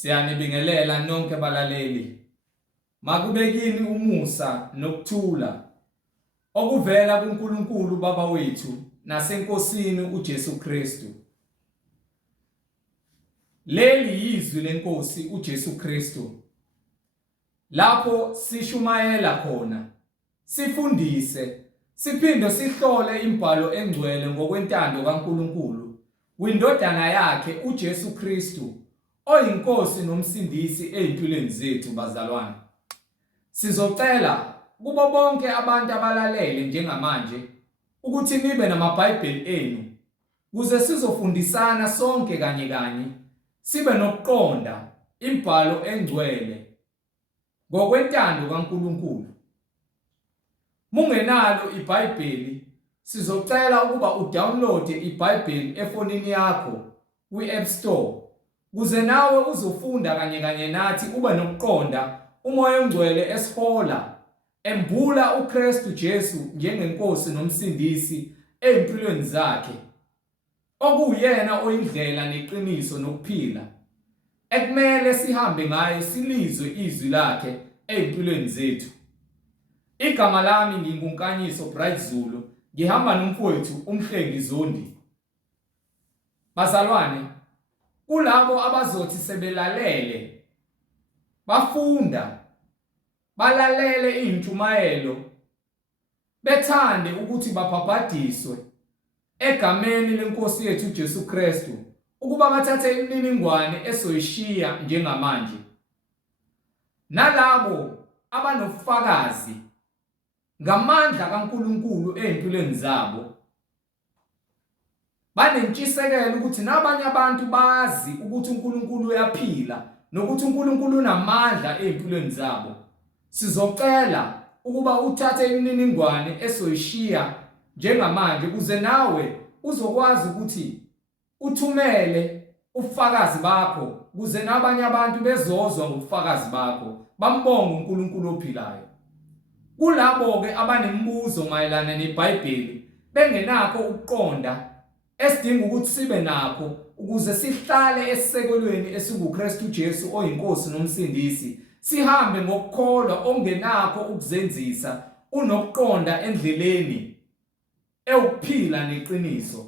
Siyanibingelela nonke balaleli. Makubekini umusa nokuthula okuvela kuNkulunkulu Baba wethu naseNkosini uJesu Kristu. Leli yizwi leNkosi uJesu Kristu. Lapho sishumayela khona, sifundise, siphinde sihlole imbhalo engcwele ngokwentando kaNkulunkulu kwindodana yakhe uJesu Kristu, oyinkosi nomsindisi ezimpilweni zethu bazalwane. Sizocela kubo bonke abantu abalalele njengamanje ukuthi nibe namabhayibheli enu ukuze sizofundisana sonke kanye sibe nokuqonda imbhalo engcwele ngokwentando kaNkulunkulu. Mungenalo iBhayibheli, sizocela ukuba udownloade iBhayibheli efonini yakho kwi-App Store ukuze nawe uzofunda kanye nathi ube nokuqonda umoya ongcwele esihola embula uKristu Jesu njengenkosi nomsindisi ezimpilweni zakhe, okuyena oyindlela neqiniso nokuphila, ekumele sihambe ngaye silizwe izwi lakhe ezimpilweni zethu. Igama lami nginguYeqiniso Bright Zulu, ngihamba nomfowethu umhlengi Zondi. Bazalwane, kulabo abazothi sebelalele, bafunda, balalele intshumayelo, bethande ukuthi babhabhadiswe egameni lenkosi yethu uJesu Kristu, ukuba bathathe imininingwane esoyishiya njengamanje. Nalabo abanofakazi ngamandla kaNkulunkulu ezimpilweni zabo, banentshisekelo ukuthi nabanye abantu bazi ukuthi uNkulunkulu uyaphila nokuthi uNkulunkulu unamandla ezimpilweni zabo. Sizocela ukuba uthathe imininingwane esoyishiya njengamanje ukuze nawe uzokwazi ukuthi uthumele ubufakazi bakho ukuze nabanye abantu bezozwa ngobufakazi bakho, bambonge uNkulunkulu ophilayo. Kulabo ke abanemibuzo mayelana neBhayibheli bengenakho ukuqonda esidinga ukuthi sibe nakho ukuze sihlale esisekelweni esinguKristu Jesu oyinkosi nomsindisi, sihambe ngokukholwa ongenakho ukuzenzisa, unokuqonda endleleni ewukuphila neqiniso.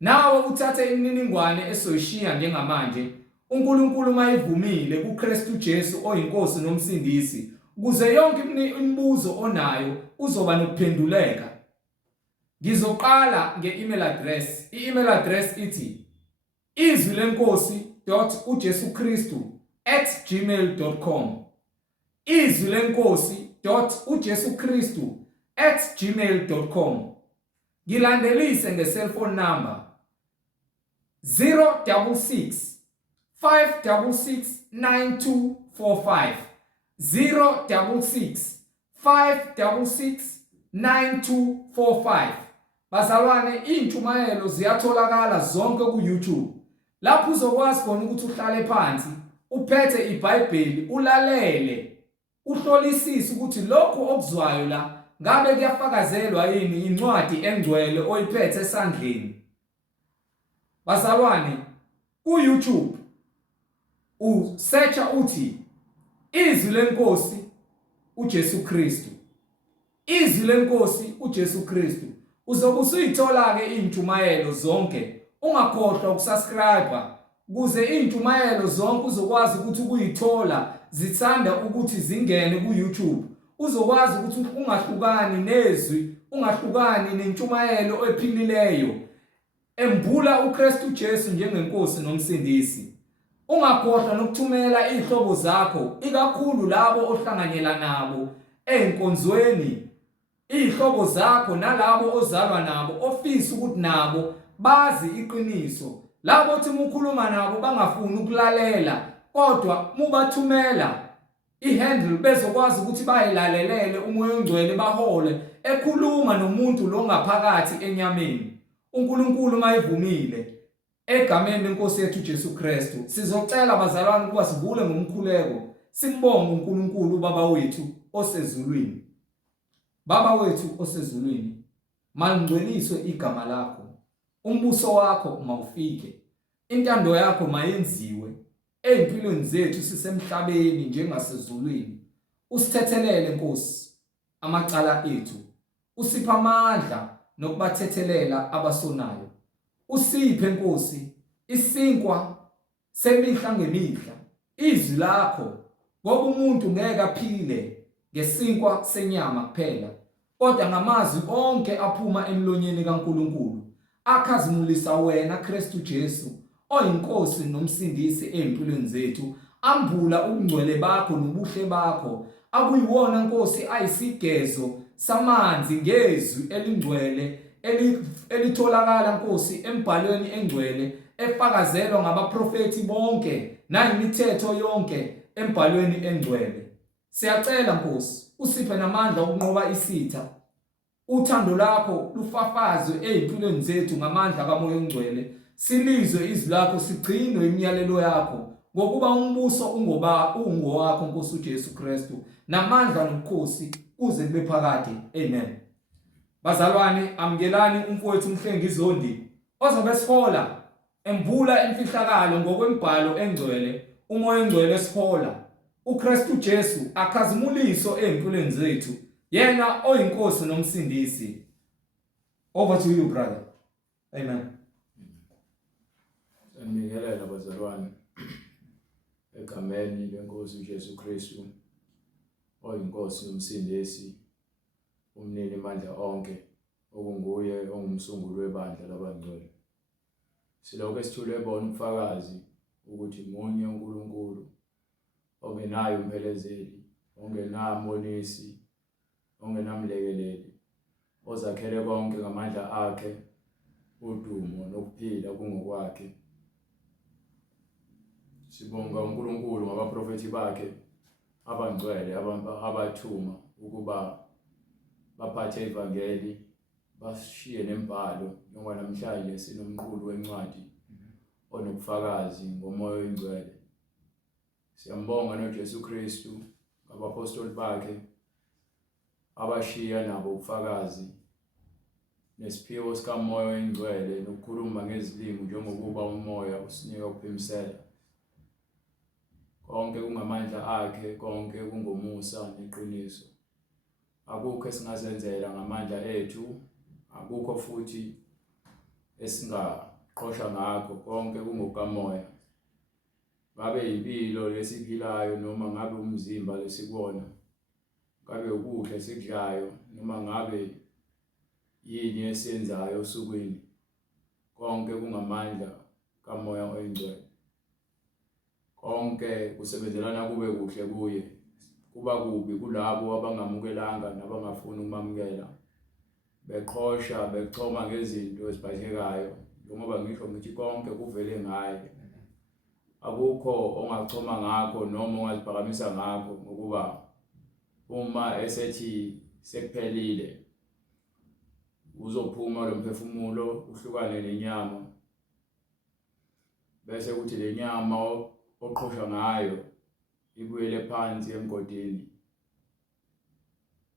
Nawe uthathe imininingwane esoyishiya njengamanje uNkulunkulu mayivumile kuKristu Jesu oyinkosi nomsindisi, ukuze yonke imibuzo onayo uzoba nokuphenduleka. Ngizoqala nge-email address. I-email address ithi izwilenkosi.ujesukristu@gmail.com. izwilenkosi.ujesukristu@gmail.com. Ngilandelise nge-cellphone number 066 566 9245. 066 566 9245. Bazalwane, intshumayelo ziyatholakala zonke ku-YouTube. Lapho uzokwazi khona ukuthi uhlale phansi, uphethe iBhayibheli, ulalele, uhlolisise ukuthi lokho okuzwayo la ngabe kuyafakazelwa yini incwadi engcwele oyiphethe esandleni. Bazalwane, ku-YouTube usearcha uthi izwi lenkosi uJesu Kristu. Izwi lenkosi uJesu Kristu. Uzobe usuyithola ke intshumayelo zonke. Ungakhohlwa ukusubscribe ukuze intshumayelo zonke uzokwazi ukuthi ukuyithola zithanda ukuthi zingene ku-YouTube. Uzokwazi ukuthi ungahlukani nezwi, ungahlukani nentshumayelo ephilileyo embula uKristu Jesu njengenkosi nomsindisi. Ungakhohlwa nokuthumela izihlobo zakho, ikakhulu labo ohlanganyela nabo enkonzweni, izihlobo zakho nalabo ozalwa nabo ofisa ukuthi nabo bazi iqiniso. Labo othi ukhuluma nabo bangafuni ukulalela, kodwa mubathumela ihandle bezokwazi ukuthi bayilalelele umoya ongcwele, bahole ekhuluma nomuntu lo ngaphakathi enyameni. uNkulunkulu mayivumile egameni lenkosi yethu uJesu Kristu, sizocela bazalwane ukuba sivule ngomkhuleko simbonge uNkulunkulu Baba wethu osezulwini. Baba wethu osezulwini, malingcweliswe igama lakho, umbuso wakho mawufike, intando yakho mayenziwe empilweni zethu sisemhlabeni njengasezulwini. Usithethelele Nkosi amacala ethu. Usipha amandla nokubathethelela abasonayo. Usiphe Nkosi isinkwa semihla ngemihla, izwi lakho, ngoba umuntu ngeke aphile ngesinkwa senyama kuphela, kodwa ngamazwi onke aphuma emlonyeni kaNkulunkulu, akhazimulisa wena Kristu Jesu, oyinkosi nomsindisi empilweni zethu, ambula ubungcwele bakho nobuhle bakho, akuyiwona Nkosi ayisigezo samanzi ngezwi elingcwele elitholakala Nkosi embhalweni engcwele efakazelwa ngabaprofeti bonke nayimithetho yonke embhalweni engcwele. Siyacela Nkosi, usiphe namandla okunqoba isitha. Uthando lakho lufafazwe ezimpilweni zethu ngamandla kaMoya oNgcwele. Silizwe izwi lakho, sigcinwe imiyalelo yakho, ngokuba umbuso ungowakho Nkosi uJesu Kristu, namandla nobukhosi kuze kube phakade. Amen. Bazalwane, amkelani umfowethu uMhlengizondi ozobe sihola embula imfihlakalo ngokwembhalo engcwele, uMoya oNgcwele esihola. uKristu Jesu akhazimuliso empilweni zethu, yena oyinkosi nomsindisi. Over to you, brother. Amen. Ngiyalelela bazalwane egameni lenkosi uJesu Kristu, oyinkosi nomsindisi, umnini amandla onke, okunguye ongumsunguli webandla labangcwele. Silokho sithule bona ubufakazi ukuthi munye uNkulunkulu ongenayo umphelezeli, ongenamonisi, ongenamlekeleli, ozakhele konke ngamandla akhe, udumo nokuphila kungokwakhe. Sibonga uNkulunkulu ngabaprofeti bakhe abangcwele abathuma ukuba baphathe ivangeli, bashiye nembhalo, njengoba namhlanje sinomqulu wencwadi onobufakazi ngoMoya oNgcwele. Siyambonga noJesu Kristu ngabapostoli bakhe abashiya nabo ubufakazi nesiphiwo sikaMoya oNgcwele nokukhuluma ngezilimi njengokuba uMoya usinika ukuphimisela. Konke kungamandla akhe, konke kungomusa neqiniso. Akukho esingazenzela ngamandla ethu, akukho futhi esingaqhosha ngakho, konke kungokaMoya. Ngabe impilo lesiphilayo noma ngabe umzimba lesikubona, ngabe ukudla esikudlayo noma ngabe yini esiyenzayo osukwini, konke kungamandla kaMoya oNgcwele. Konke kusebenzelana kube kuhle kuye, kuba kubi kulabo abangamukelanga nabangafuni ukumamukela, beqhosha bechoma ngezinto ezibhathekayo, njengoba ngisho ngithi konke kuvele ngaye. Akukho ongachoma ngakho noma ongaziphakamisa ngakho, ngokuba uma esethi sekuphelile uzophuma lo mphefumulo uhlukane nenyama, bese kuthi le nyama oqhosha ngayo ibuyele phansi emgodini,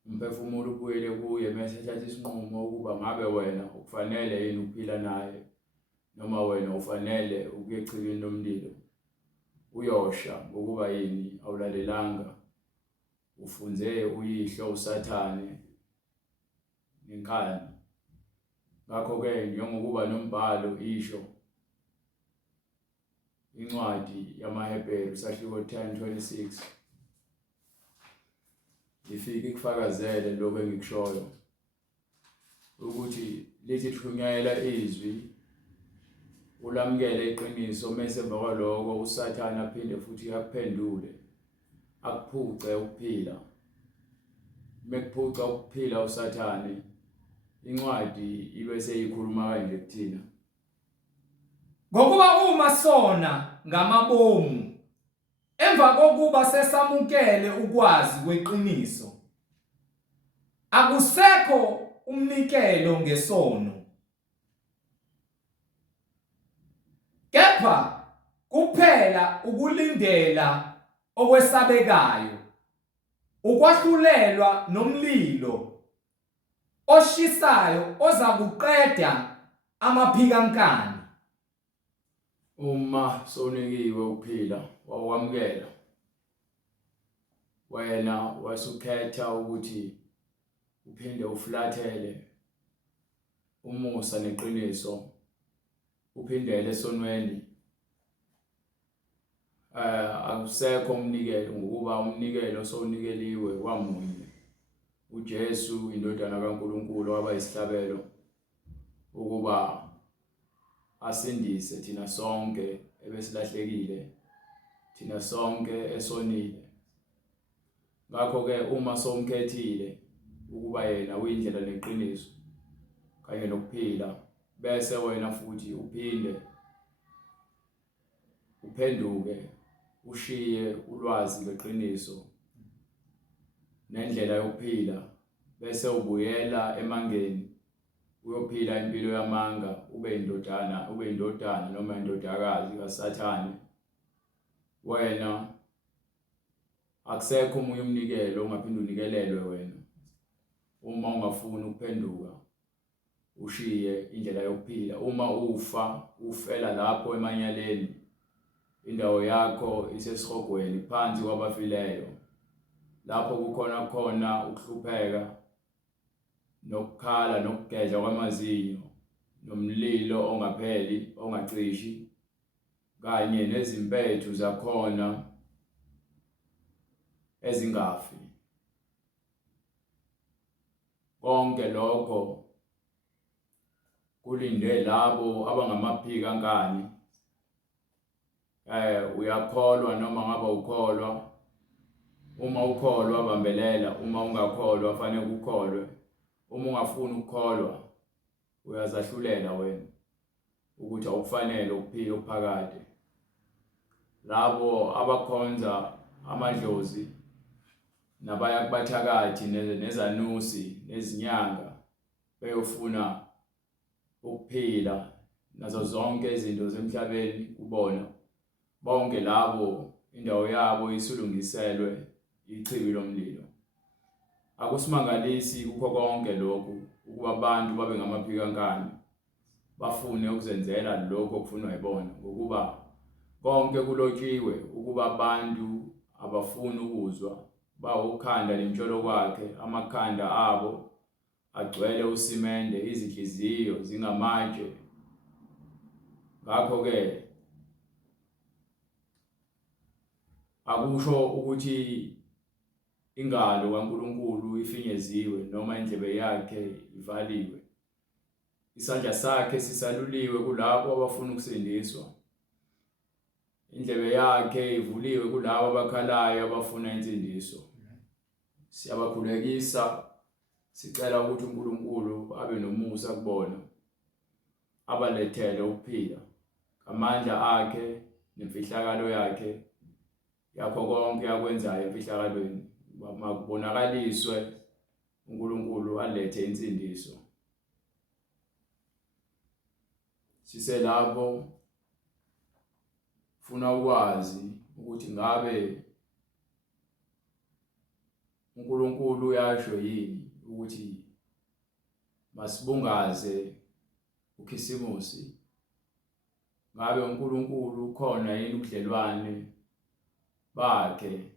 umphefumulo ubuyele kuye, bese ethatha isinqumo ukuba ngabe wena ukufanele yini ukuphila naye noma wena ufanele ukuyechilini lomlilo uyosha, ngokuba yini awulalelanga, ufunze uyihlo uSathane nenkani. Ngakho-ke njengokuba nombhalo isho, incwadi yamaHebheru sahluko 10:26, ifike ikufakazele lokho engikushoyo, ukuthi lithi thunyayela izwi, ulamukele iqiniso, mase emva kwalokho uSathane aphinde futhi akuphendule, akuphuce ukuphila. Mekuphuca ukuphila uSathane, incwadi ibe seyikhuluma kanje kuthina, ngokuba uma sona ngamabomu emva kokuba sesamukele ukwazi kweqiniso, akusekho umnikelo ngesono, kepha kuphela ukulindela okwesabekayo, ukwahlulelwa nomlilo oshisayo ozakuqeda amaphikankani. uma sonikiwe ukuphila wakwamukela wena wasukhetha ukuthi uphinde uflathele umusa neqiniso uphindele esonweni akusekho umnikelo ngokuba umnikelo sowunikeliwe wamunye uJesu indodana kaNkulunkulu waba isihlabelo ukuba asindise thina sonke ebesilahlekile thina sonke esonile ngakho ke uma somkhethile ukuba yena uyindlela neqiniso kanye nokuphila bese wena futhi uphinde uphenduke ushiye ulwazi leqiniso nendlela yokuphila bese ubuyela emangeni uyophila impilo yamanga ube indodana noma indodakazi kaSathane wena akusekho umunye umnikelo ongaphinde unikelelwe wena uma ungafuni ukuphenduka ushiye indlela yokuphila uma ufela lapho emanyaleni indawo yakho isesihogweni phansi kwabafileyo lapho kukhona ukuhlupheka nokukhala nokugedla kwamazinyo nomlilo ongapheli ongacishi kanye nezimpethu zakhona ezingafi konke lokho kulinde labo abangamaphika kankani uyakholwa noma ngaba ukholwa uma ukholwa bambelela uma ungakholwa fanele ukholwe uma ungafuni ukukholwa uyazahlulela wena ukuthi awufanele ukuphila ophakade labo abakhonza amadlozi nabaya kubathakathi nezanusi nezinyanga beyofuna ukuphila nazo zonke izinto zemhlabeni kubona bonke labo indawo yabo isulungiselwe ichibi lomlilo akusimangalisi kukho konke lokhu ukuba abantu babe ngamaphika kankani bafune ukuzenzela lokho okufunwa yibona ngokuba konke kulotshiwe ukuba abantu abafuni ukuzwa bawukhanda lemtsholo kwakhe amakhanda abo agcwele usimende izinhliziyo zingamatshe ngakho ke akusho ukuthi ingalo kaNkulunkulu ifinyeziwe noma indlebe yakhe ivaliwe isandla sakhe sisaluliwe kulabo abafuna ukusindiswa indlebe yakhe ivuliwe kulabo abakhalayo abafuna insindiso siyabakhulekisa sicela ukuthi uNkulunkulu abe nomusa kubona abalethele ukuphila amandla akhe nemfihlakalo yakhe yakho konke yakwenzayo emfihlakalweni makubonakaliswe uNkulunkulu alethe insindiso siselapho funa ukwazi ukuthi ngabe uNkulunkulu uyasho yini ukuthi masibungaze ukhisimusi ngabe uNkulunkulu khona yini ubudlelwane bakhe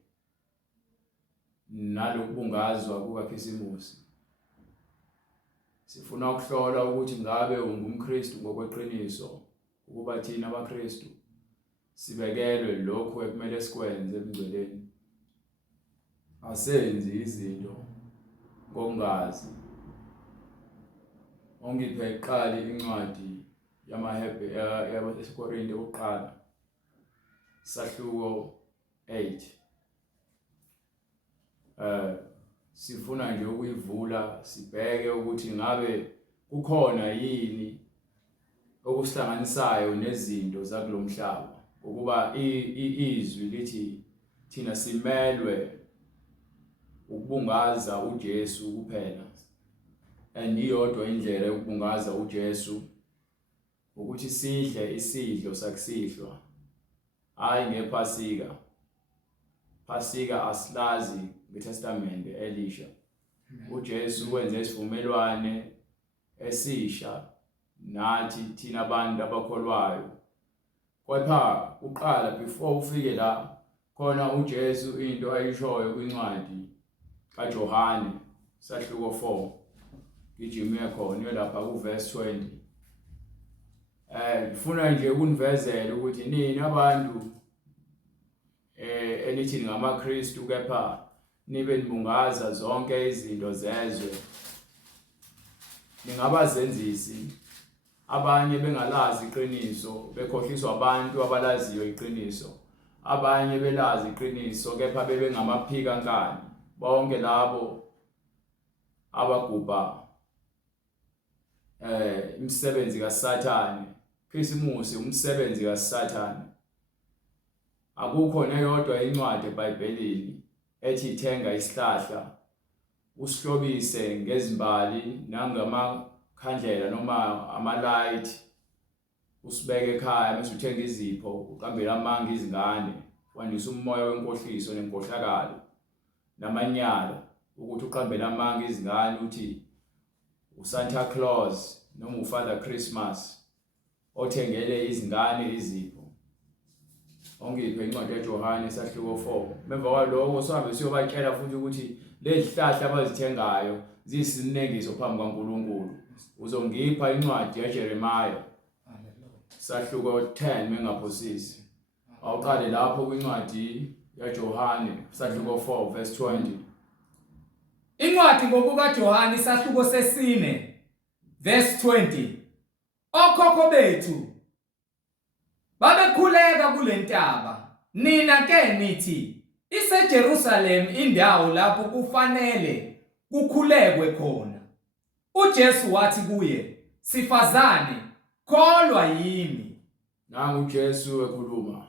nalokubungazwa kukaKhisimusi sifuna ukuhlola ukuthi ngabe ungumKristu ngokweqiniso ukuba thina abaKristu sibekelwe lokho ekumele sikwenze emngceleni asenzi izinto ngokungazi ongiphe iqali incwadi yamaHebheru oqala sahluko 8 sifuna nje ukuyivula sibheke ukuthi ngabe kukhona yini okusihlanganisayo nezinto zakulomhlaba ukuba izwi lithi thina simelwe ukubungaza uJesu kuphela andiyodwa indlela yokubungaza uJesu ukuthi sidle isidlo sakusihlwa hayi ngephasika phasika asilazi ngeTestamente elisha uJesu wenze isivumelwane esisha nathi thina abantu abakholwayo Kepha uqala before ufike la khona uJesu into ayishoyo kwincwadi kaJohane sahluko 4 ngijime khona lapha kuverse 20. Ngifuna nje ukunivezela ukuthi nini abantu enithi ngamaKristu kepha nibe nibungaza zonke izinto zezwe, ningabazenzisi, abanye bengalazi iqiniso bekhohliswa abantu abalaziyo iqiniso, abanye belazi iqiniso kepha bebengamaphikankani, bonke labo abagubha imisebenzi kaSathane. Khisimusi umsebenzi kaSathane. Akukho neyodwa incwadi eBhayibhelini ethi thenga isihlahla usihlobise ngezimbali nangamakhandlela noma amalight usibeke ekhaya bese uthenga izipho uqambela amanga izingane wandisa umoya wenkohliso nenkohlakalo namanyala ukuthi uqambela amanga izingane uthi uSanta Claus noma uFather Christmas othengele izingane izipho. Ongiphe incwadi kaJohane sahluko 4. Memva kwaloko sihambe siyobatshela futhi ukuthi lezihlahla abazithengayo zisinengiso phambi kaNkulunkulu. Uzongipha incwadi yaJeremiah sahluko 10 mengaphosisi. Awuqale lapho kwincwadi yaJohane sahluko 4 verse 20. Incwadi ngokuka Johane sahluko 4 verse 20. Okhokho bethu babekhuleka kulentaba, nina ke nithi iseJerusalem indawo lapho kufanele kukhulekwe khona. uJesu wathi kuye, sifazane, kholwa yimi. Nangu uJesu ekhuluma.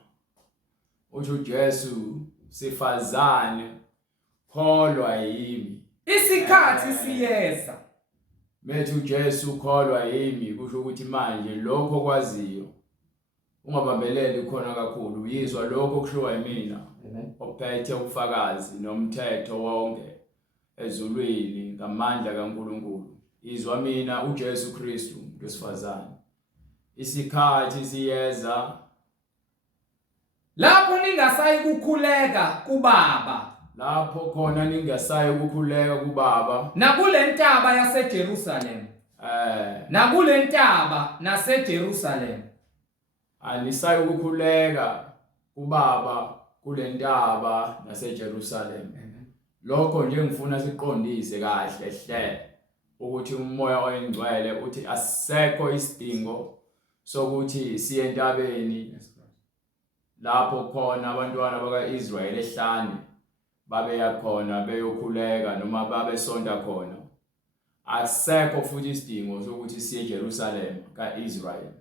Uthi uJesu, sifazane, kholwa yimi. Isikhathi siyeza. Methi uJesu kholwa yimi kusho ukuthi manje lokho kwaziyo ungabambeleli khona kakhulu, uyizwa lokho kushiwa yimina ophethe ubufakazi nomthetho wonke ezulwini ngamandla kaNkulunkulu. Izwa mina uJesu Kristu ngesifazane. Isikhathi siyeza lapho ningasayi kukhuleka kuBaba, lapho khona ningasayi kukhuleka kuBaba nakule ntaba yaseJerusalem, nakule ntaba naseJerusalem. Anisayi ukukhuleka kuBaba kule ntaba naseJerusalem. Lokho nje ngifuna siqondise kahle hle ukuthi umoya oyingcwele uthi asekho isidingo sokuthi siye entabeni lapho khona abantwana bakaIsrayeli ehlane babeya khona beyokhuleka noma babesonta khona. Asekho futhi isidingo sokuthi siye eJerusalem kaIsrael.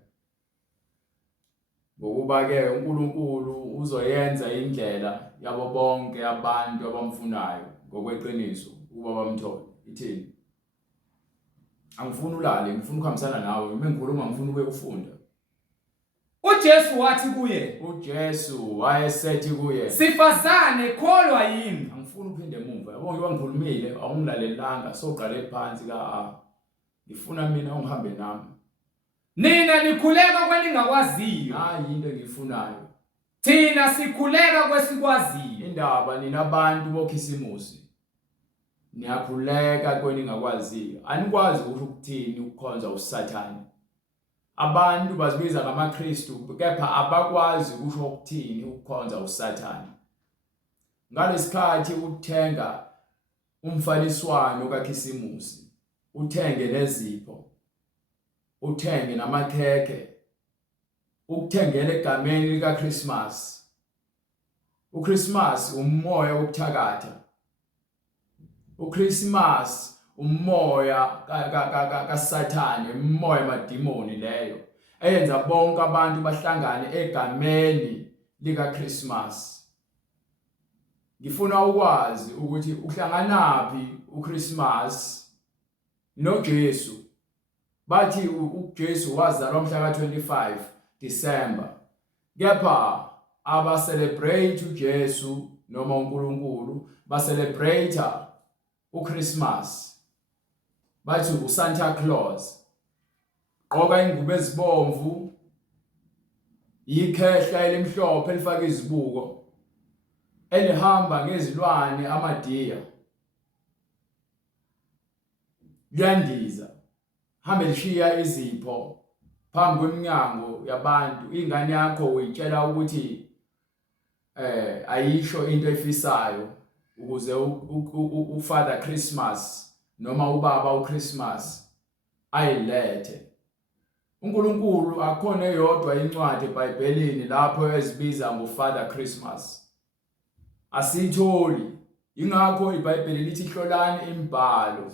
Ngokuba ke uNkulunkulu uzoyenza indlela yabo bonke abantu abamfunayo ngokweqiniso ukuba bamthole. Ithini? Angifuni ulale, ngifuna ukuhambisana nawe. Uma ngikhuluma ngifuna ube ufunda. uJesu wathi kuye, uJesu wayesethi kuye, sifazane, kholwa yimi. Angifuni uphinde emuva. Yabo ngibangikhulumile awungilalelanga soqale phansi ngifuna mina ungihambe nami. Nina nikhuleka kweningakwaziyo. Hayi into engiyifunayo. Thina sikhuleka kwesikwaziyo. Indaba nina abantu bokhisimusi. Niyakhuleka kweningakwaziyo. Anikwazi ukuthini ukukhonza uSathane. Abantu bazibiza ngamaKristu kepha abakwazi ukusho ukuthini ukukhonza uSathane. Ngalesikhathi uthenga umfaniswano kaKhisimusi, uthenge nezipho, uthenge namakhekhe, ukuthengela egameni likaChristmas. uChristmas umoya wokuthakatha. uChristmas umoya kaSathane, umoya madimoni leyo eyenza bonke abantu bahlangane egameni likaChristmas. Ngifuna ukwazi ukuthi uhlanganaphi uChristmas noJesu. Bathi uJesu wazalwa mhla ka-25 December. Kepha aba celebrate uJesu noma uNkulunkulu ba celebrate uChristmas. Bathi uSanta Claus. Gqoka ingubo ezibomvu, ikhehla elimhlophe elifaka izibuko elihamba ngezilwane amadiya liyandiza hambe lishiya izipho phambi kweminyango yabantu. Ingane yakho uyitshela ukuthi ayisho into efisayo ukuze uFather Christmas noma ubaba uChristmas ayilethe. uNkulunkulu akhona eyodwa incwadi eBhayibhelini lapho ezibiza ngoFather Christmas. Asitholi. Ingakho iBhayibheli lithi hlolani imibhalo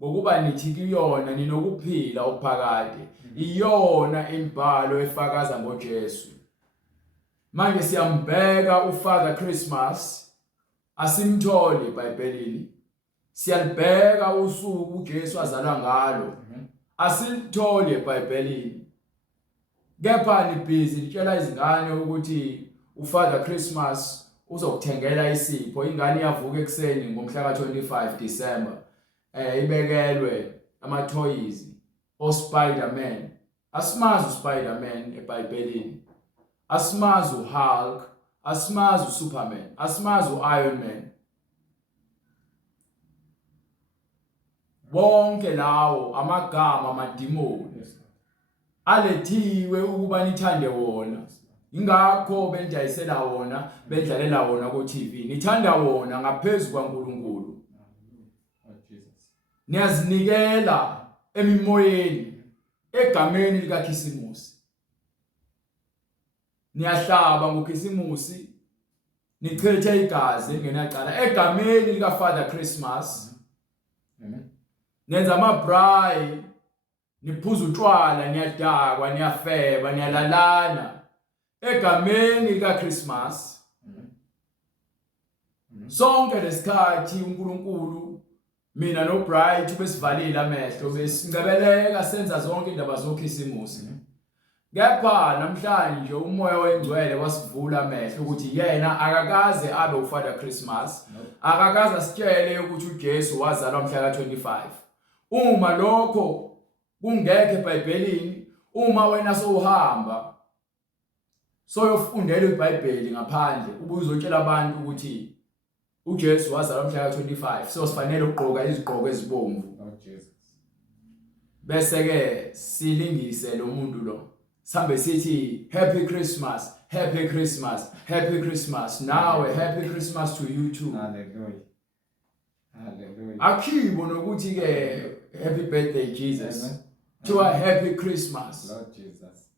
ngokuba nithi kuyona ninokuphila okuphakade. Iyona imibhalo efakaza ngoJesu. Manje siyambheka uFather Christmas, asimtholi eBhayibhelini. Siyalibheka usuku uJesu azalwa ngalo, asilitholi eBhayibhelini. Kepha nibhizi litshela izingane ukuthi uFather Christmas uzokuthengela isipho. Ingane iyavuka ekseni ngomhla ka-25 December ibekelwe ama-toys o-Spider-Man. Asimazi uSpider-Man eBhayibhelini, asimazi uHulk, asimazi uSuperman, asimazi uIron Man. Bonke lawo amagama amadimoni alethiwe ukuba nithande wona. Ingakho bendayisela wona, bendlalela wona ku-TV. Nithanda wona ngaphezulu kwaNkulunkulu. Niyazinikela emimoyeni egameni likaKhisimusi. Niyahlaba ngoKhisimusi, nichithe igazi engenacala egameni likaFather Christmas. Nenza ama-braai, niphuza utshwala, niyadakwa, niyafeba, niyalalana egameni likaChristmas. Sonke lesikhathi uNkulunkulu mina noBright besivalile amehlo, besingcebeleka senza zonke indaba zoKhisimusi. Kepha namhlanje umoya wengcwele wasivula amehlo ukuthi yena akakaze abe uFather Christmas, akakaze asitshele ukuthi uJesu wazalwa mhla ka-25. Uma lokho kungekho eBhayibhelini, uma wena sowuhamba soyofundela iBhayibheli ngaphandle ubuzotshela abantu ukuthi uJesu wazalwa mhla ka-25, so sifanele ukugqoka izigqoko ezibomvu. Bese ke silingise lo muntu lo, sihambe sithi happy Christmas, happy Christmas, happy Christmas. Nawe happy Christmas to you too. Hallelujah. Hallelujah. Akhibo nokuthi ke happy birthday Jesus. To a happy Christmas. Lord Jesus.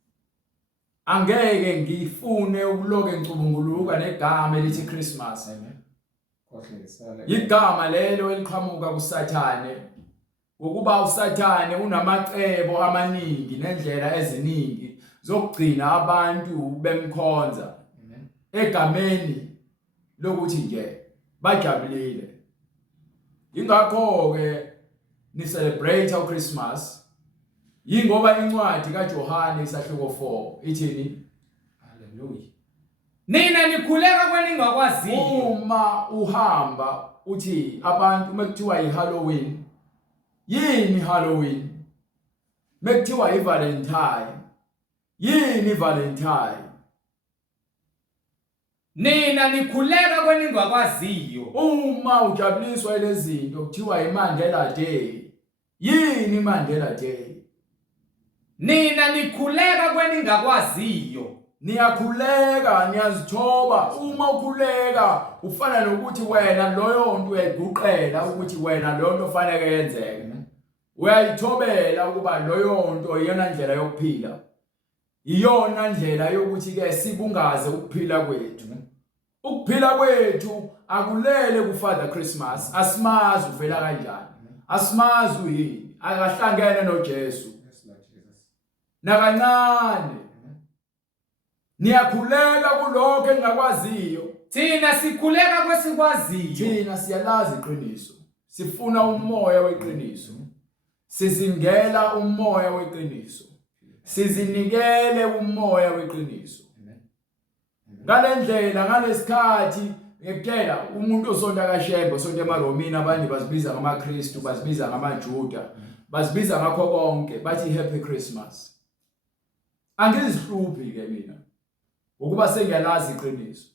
Angeke ngifune ukuloke ngicubunguluka negama elithi Christmas. Amen. Igama lelo eliqhamuka kuSathane. Ukuba uSathane unamacebo amaningi nendlela eziningi zokugcina abantu bemkhonza. Amen. Egameni lokuthi nje bajabulile. Ingakho ke ni celebrate uChristmas. Yingoba incwadi kaJohane isahluko 4 ithini? Hallelujah. Nina nikhuleka kweningakwaziyo. Uma uhamba uthi abantu mekuthiwa yiHalloween, yini Halloween? Mekuthiwa yiValentine, yini Valentine? Nina nikhuleka kweningakwaziyo. Uma ujabuliswa lezinto kuthiwa yiMandela Day, yini Mandela Day? Nina nikhuleka kweningakwaziyo. Niyakhuleka, niyazithoba. Uma ukhuleka ufana nokuthi wena loyo nto uyayiguqela ukuthi wena lo nto fanele yenzeke. Uyayithobela ukuba loyo nto iyona ndlela yokuphila. Iyona ndlela yokuthi ke sibungaze ukuphila kwethu. Ukuphila kwethu akulele kuFather Christmas. Asimazi uvela kanjani. Asimazi uyini. Akahlangene noJesu. Yes, Lord Jesus. Nakancane. Niyakhuleka kulokho engakwaziyo. Thina sikhuleka kwesikwaziyo. Thina siyalazi iqiniso. Sifuna umoya weqiniso. Sizingela umoya weqiniso. Sizinikele umoya weqiniso. Ngalendlela ngalesikhathi ngekutela umuntu osonta kaShembe, osonta eMaromini, abanye bazibiza ngamaKristu, bazibiza ngamaJuda, bazibiza ngakho konke, bathi happy Christmas. Angizihluphi ke mina. ukuba sengiyalazi iqiniso.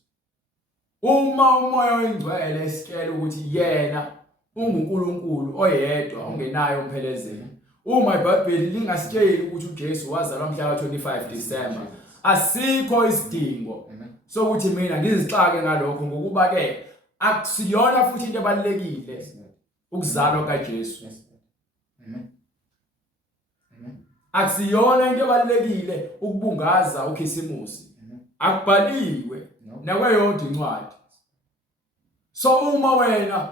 Uma umoya oyingcwele esikela ukuthi yena unguNkulunkulu oyedwa ongenayo umphelezelo. Uma iBhayibheli lingasitsheli ukuthi uJesu wazalwa mhla ka-25 December, asikho isidingo sokuthi mina ngizixake ngalokho, ngokuba ke akusiyona futhi into ebalekile ukuzalwa kaJesu. Akusiyona into ebalekile ukubungaza uKhisimusi. Akubhaliwe nakweyodwa incwadi. So uma wena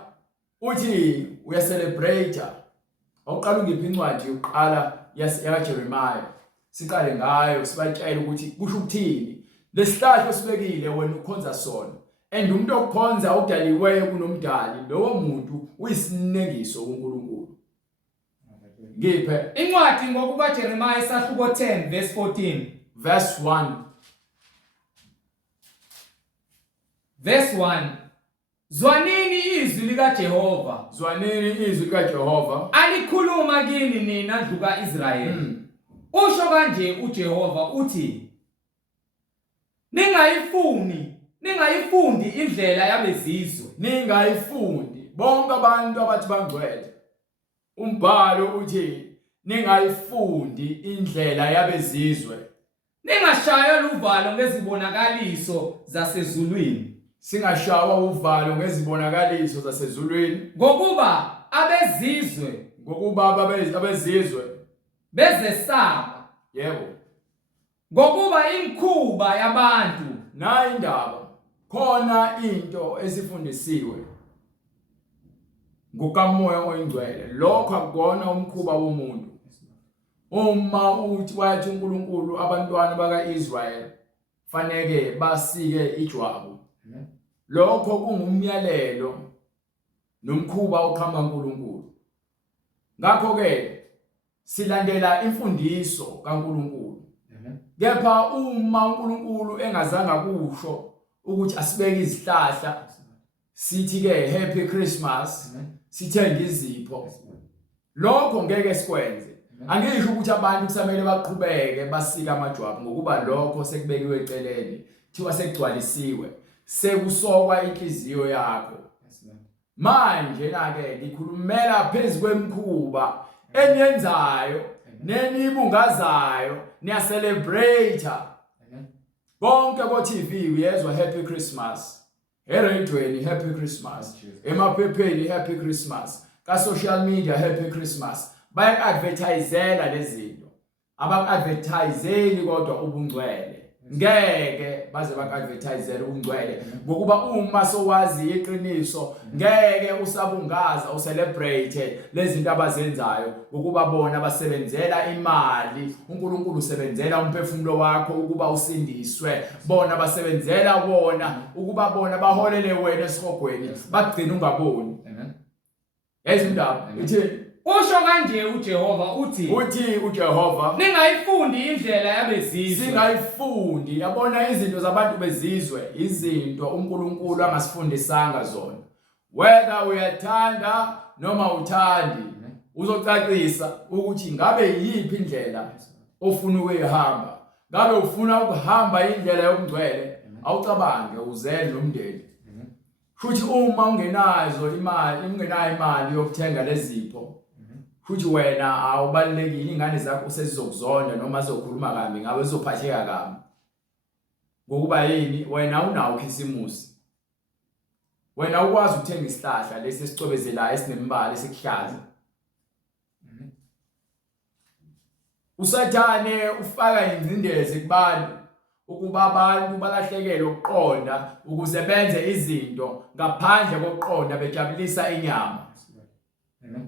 uthi uyacelebrate, awuqala ngiphi incwadi yokuqala yaJeremiah, siqale ngayo sibatshela ukuthi kusho ukuthini lesihlahla osibekile wena ukhonza sona, and umuntu okukhonza okudaliweyo kunomdali, lowo muntu uyisinengiso kuNkulunkulu. Ngiphe incwadi ngokuka Jeremiah isahluko 10 verse 14. verse 1. Verse 1. Zwanini izwi likaJehova. Zwanini izwi likaJehova Alikhuluma kini nina ndlu kaIsrayeli. Usho kanje uJehova uthi: Ningayifundi indlela yabezizwe. Ningayifundi bonke abantu abathi bangcwele. Umbhalo uthi ningayifundi indlela yabezizwe. Ningashaywa luvalo ngezibonakaliso zasezulwini. Singashawa uvalo ngezibonakaliso zasezulwini, Ngokuba abezizwe bezesaba. Yebo. Ngokuba imkhuba yabantu Na indaba khona into esifundisiwe ngokamoya oyingcwele. Lokho akukona umkhuba womuntu. Uma uthi wathi uNkulunkulu abantwana bakaIsrael fanele basike ijwabu, lokho kungumyalelo nomkhuba oqhamba uNkulunkulu. Ngakho ke silandela imfundiso kaNkulunkulu. Kepha uma uNkulunkulu engazange kusho ukuthi asibeke izihlahla, sithi ke happy Christmas, sithenge izipho, lokho ngeke sikwenze. Angisho ukuthi abantu kusamele baqhubeke basika amajwabu, ngokuba lokho sekubekiwe eceleni, thiwa sekugcwalisiwe, sekusokwa inhliziyo yakho. Manje na-ke ngikhulumela phezu kwemkhuba eniyenzayo nenibungazayo, niya-celebrate. Bonke ko-TV uyezwa happy Christmas, eredweni happy Christmas, emaphepheni happy Christmas, ka-social media happy Christmas. Bayak-advertisela lezi zinto, abaku-advertiseli kodwa ubungcwele. Ngeke baze bak-advertisele ubungcwele, ngokuba uma sowazi iqiniso ngeke usabungaza ucelebrate lezi zinto abazenzayo, ngokuba bona basebenzela imali. uNkulunkulu usebenzela umphefumulo wakho ukuba usindiswe, bona basebenzela wona ukuba bona baholele wena esihogweni, bagcina ungaboni. Yazi indaba ithi usho kanje uJehova uthi uJehova, ningayifundi indlela yabezizwe. Singayifundi. Yabona izinto zabantu bezizwe izinto uNkulunkulu angasifundisanga zona. Whether uyathanda noma uthandi, uzocacisa ukuthi ngabe yiphi indlela ofuna ukuyihamba. Ngabe ufuna ukuhamba indlela yobungcwele, awucabange uzele nomndeni. Futhi uma ungenayo imali yokuthenga lezipho, futhi wena awubalekile, ingane zakho sezizokuzonda noma zizokhuluma kambi ngawe, zizophatheka kambi, ngokuba yini? Wena unawo uKhisimusi. Wena ukwazi ukuthenga isihlahla lesi esicobezelayo esinemibala esikuhlaza. Usathane ufaka ingcindezi kubantu ukuba abantu balahlekelwe ukuqonda ukuze benze izinto ngaphandle kokuqonda, bejabulisa inyama.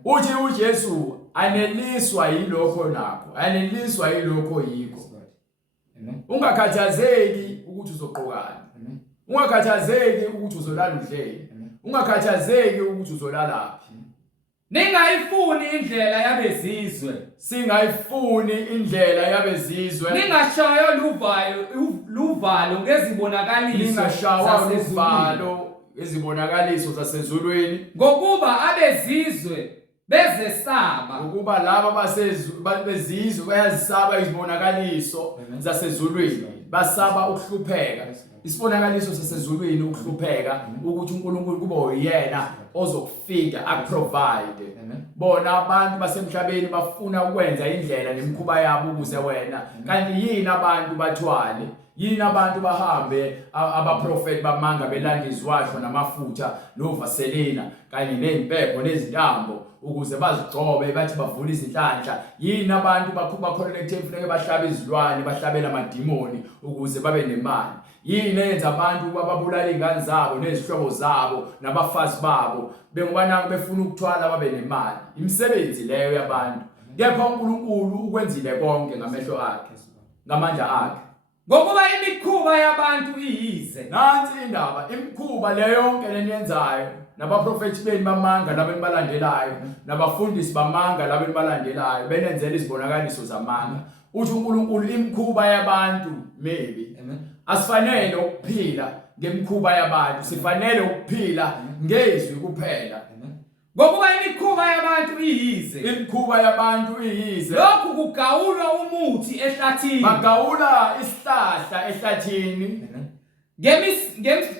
Uthi uJesu aneliswa yilokho nakho, aneliswa yilokho yikho. Ungakhathazeki ukuthi uzoqokana, ungakhathazeki ukuthi uzolala udlele, ungakhathazeki ukuthi uzolalaphi. Ningayifuni indlela yabezizwe. Singayifuni indlela yabezizwe. Ningashaywa luvalo ngezibonakaliso. Ningashaywa luvalo ngezibonakaliso zasezulwini, ngokuba abezizwe bezesaba. Ngokuba laba bezizwe bayazisaba izibonakaliso zasezulwini. basaba ukuhlupheka. Isibonakaliso sesezulwini ukuhlupheka ukuthi uNkulunkulu kube uyena ozokufida akuprovide. Bona abantu basemhlabeni bafuna ukwenza indlela nemikhuba yabo ukuze wena kanti yini abantu bathwale, yini abantu bahambe abaprofeti bamanga belanda izwasho namafutha novaselina kanye nezimpepho nezintambo ukuze bazigcobe bathi bavula izinhlanhla, yini abantu bakhuba connected kufanele bahlabe izilwane bahlabela amadimoni ukuze babe nemali, yini yenza abantu bababulala ingane zabo nezihlobo zabo nabafazi babo bengobanako befuna ukuthwala babe nemali. Imisebenzi leyo yabantu, kepha uNkulunkulu ukwenzile konke ngamehlo akhe ngamandla akhe. Ngokuba imikhuba yabantu iyize. Nansi indaba, imikhuba leyo yonke leniyenzayo nabaprofeti beni bamanga labeni balandelayo nabafundisi bamanga labeni balandelayo benenzela izibonakaliso zamanga. Uthi uNkulunkulu imikhuba yabantu maybe asifanele ukuphila ngemikhuba yabantu, sifanele ukuphila ngezwi kuphela. Ngokuba imikhuba yabantu iyize. Imikhuba yabantu iyize. Lokhu kugawula umuthi ehlathini. Bagawula isihlahla ehlathini.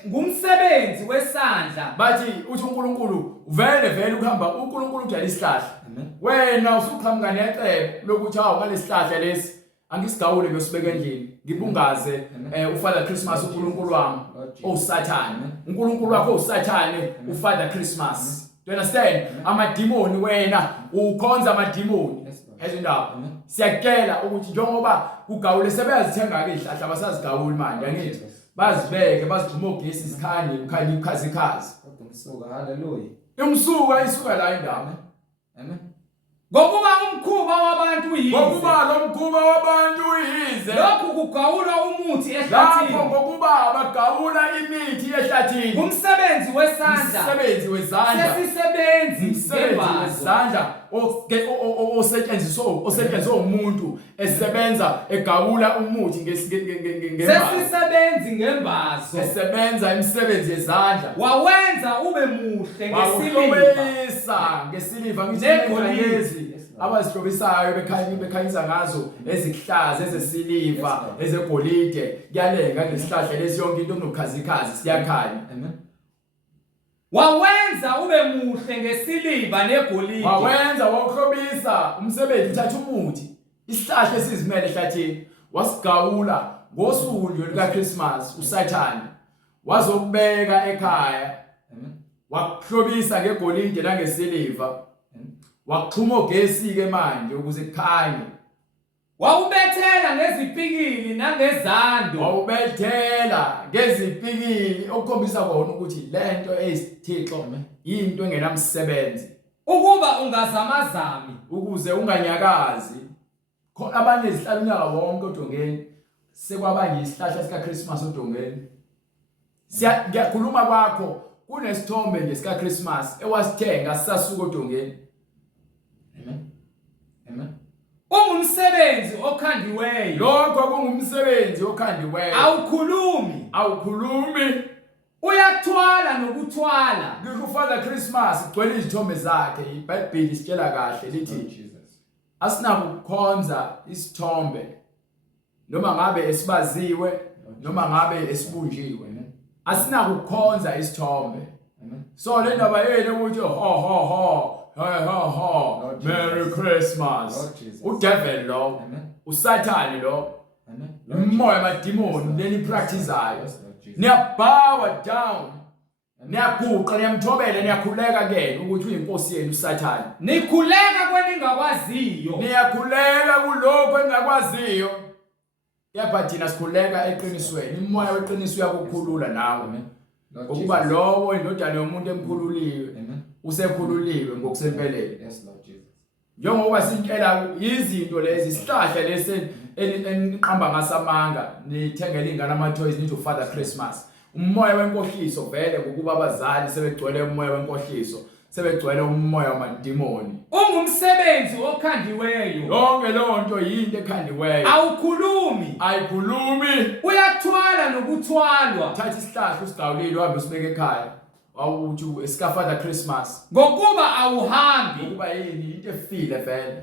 Ngumsebenzi wesandla. Bathi uthi uNkulunkulu vele ukuhamba uNkulunkulu udala isihlahla. Wena usuqhamuka necebo lokuthi hawu ngalesihlahla lesi angisigawule ngiyosibeka endlini ngibungaze uFather Christmas uNkulunkulu wami oSathane. uNkulunkulu wakho oSathane uFather Christmas. Do you understand? Amadimoni wena ukhonza amadimoni. Ezindaba siyakela ukuthi njengoba kugawule sebeyazithenga ke izihlahla basazigawuli manje angithi bazibeke bazigcuma ogesi isikhanye ukhanye ukhazikhazi. Kodwa umsuka haleluya. Imsuka isuka la indaba. Amen. Ngokuba umkhuba wabantu uyize. Ngokuba lo mkhuba wabantu uyize. Lokhu kugawula umuthi ehlathini. Lapho ngokuba bagawula imithi ehlathini. Umsebenzi wesandla. Umsebenzi wezandla. Sesisebenzi wezandla osetshenziswa umuntu esebenza egawula umuthi ngembazo. Sesisebenzi ngembazo. Esebenza imisebenzi yezandla. Wawenza ube muhle ngesiliva ngizigolide abazihlobisayo bekhanyisa ngazo ezihlaza ezesiliva ezegolide kuyalenga ngesihlahla lesi yonke into kunokhazikhazi siyakhanya. Amen. Wawenza ube muhle ngesiliva negolide. Wawenza wokuhlobisa umsebenzi uthatha umuthi isihlahla esizimele ehlathini wasigawula ngosuku lika Christmas uSathane wazokubeka ekhaya. Wakuhlobisa ngegolide nangesiliva waxhuma ogesi ke manje ukuze kukhanye. Wawubethela ngezipikili nangezando. Wawubethela ngezipikili okukhombisa kona ukuthi lento eyisithixo into engenamsebenzi ukuba ungazamazami ukuze unganyakazi. Khona abanye izihlahla unyaka wonke odongeni sekwabanye isihlahla sika Christmas odongeni. Ngiyakhuluma kwakho kunesithombe nje sika Christmas ewasithenga sisasuka odongeni. Amen. Amen. Ungumsebenzi okhandiweyo. Lokho kungumsebenzi okhandiweyo. Awukhulumi. Uyathwala nokuthwala. NgikuFather Christmas igcwele izithombe zakhe. iBhayibheli isitshela kahle lithi asinako ukukhonza isithombe noma ngabe esibaziwe noma ngabe esibunjiwe. Asinako ukukhonza isithombe. So le ndaba yena ukuthi ho Merry Christmas. Udevil lo, uSathane lo, umoya amadimoni leni practiceayo. Niyabawa down. Niyaguqa niyamthobela niyakhuleka ke ukuthi uyinkosi yenu uSathane. Nikhuleka kweningakwaziyo. Niyakhuleka kulokho engakwaziyo. Yabha thina sikhuleka eqinisweni. Umoya weqiniso uyakukhulula nawe. Ukuba lowo indodana yomuntu emkhululiwe. Usekhululiwe ngokusempelele. Yes Lord Jesus. Njengoba sintshela izinto lezi isihlahla lesi eniqamba ngasamanga nithengele ingane ama toys nithi uFather Christmas. Umoya wenkohliso vele ngokuba abazali sebegcwele umoya wenkohliso, sebegcwele umoya wamadimoni. Ungumsebenzi okhandiweyo. Yonke leyo nto yinto ekhandiweyo. Ayikhulumi. Uyathwala nokuthwalwa. Thatha isihlahla usigawulile uhambe usibeke ekhaya. Awuthi esika Father Christmas ngokuba awuhambi ngokuba yini into efile vele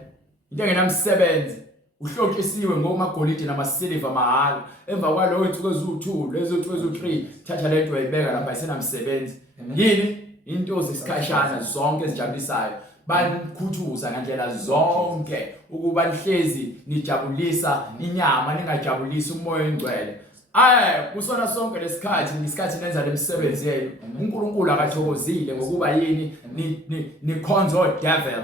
into engenamsebenzi Uhlotsisiwe ngomagolide namasiliva mahhala. Emva kwalowo insuku eziwu2, lezo 2 eziwu3, thatha lento uyibeka lapha isenamsebenzi. Yini? Into zesikhashana zonke ezijabulisayo. Banikhuthuza ngandlela zonke ukuba lihlezi nijabulisa inyama ningajabulisa umoya engcwele. Kusona sonke lesikhathi nisikhathi nenza lemisebenzi yenu. uNkulunkulu akathokozile ngokuba yini nikhonza devil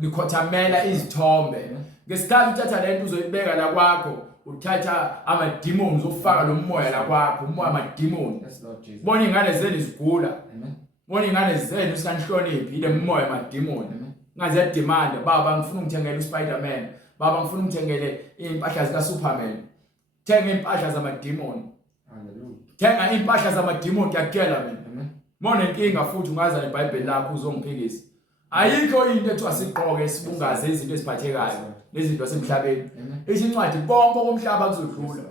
nikhothamela izithombe. Ngesikhathi uthatha lento uzoyibeka la kwakho, uthatha ama demons ufaka lo moya la kwakho, umoya ama demons. Bona ingane zenu zigula. Bona ingane zenu sikanhloniphi ile moya ama demons. Ngaze demand baba ngifuna ungithengele uSpider-Man, baba ngifuna ungithengele impahla zika Superman. Thenga impahla zama demon. Hallelujah. Thenga impahla zama demon ngiyakutshela mina. Mona inkinga futhi ungaza neBhayibheli lakho uzongiphikisa. Ayikho into ethi asigqoke sibungaze izinto eziphathekayo nezinto zasemhlabeni. Isincwadi konke komhlaba kuzodlula.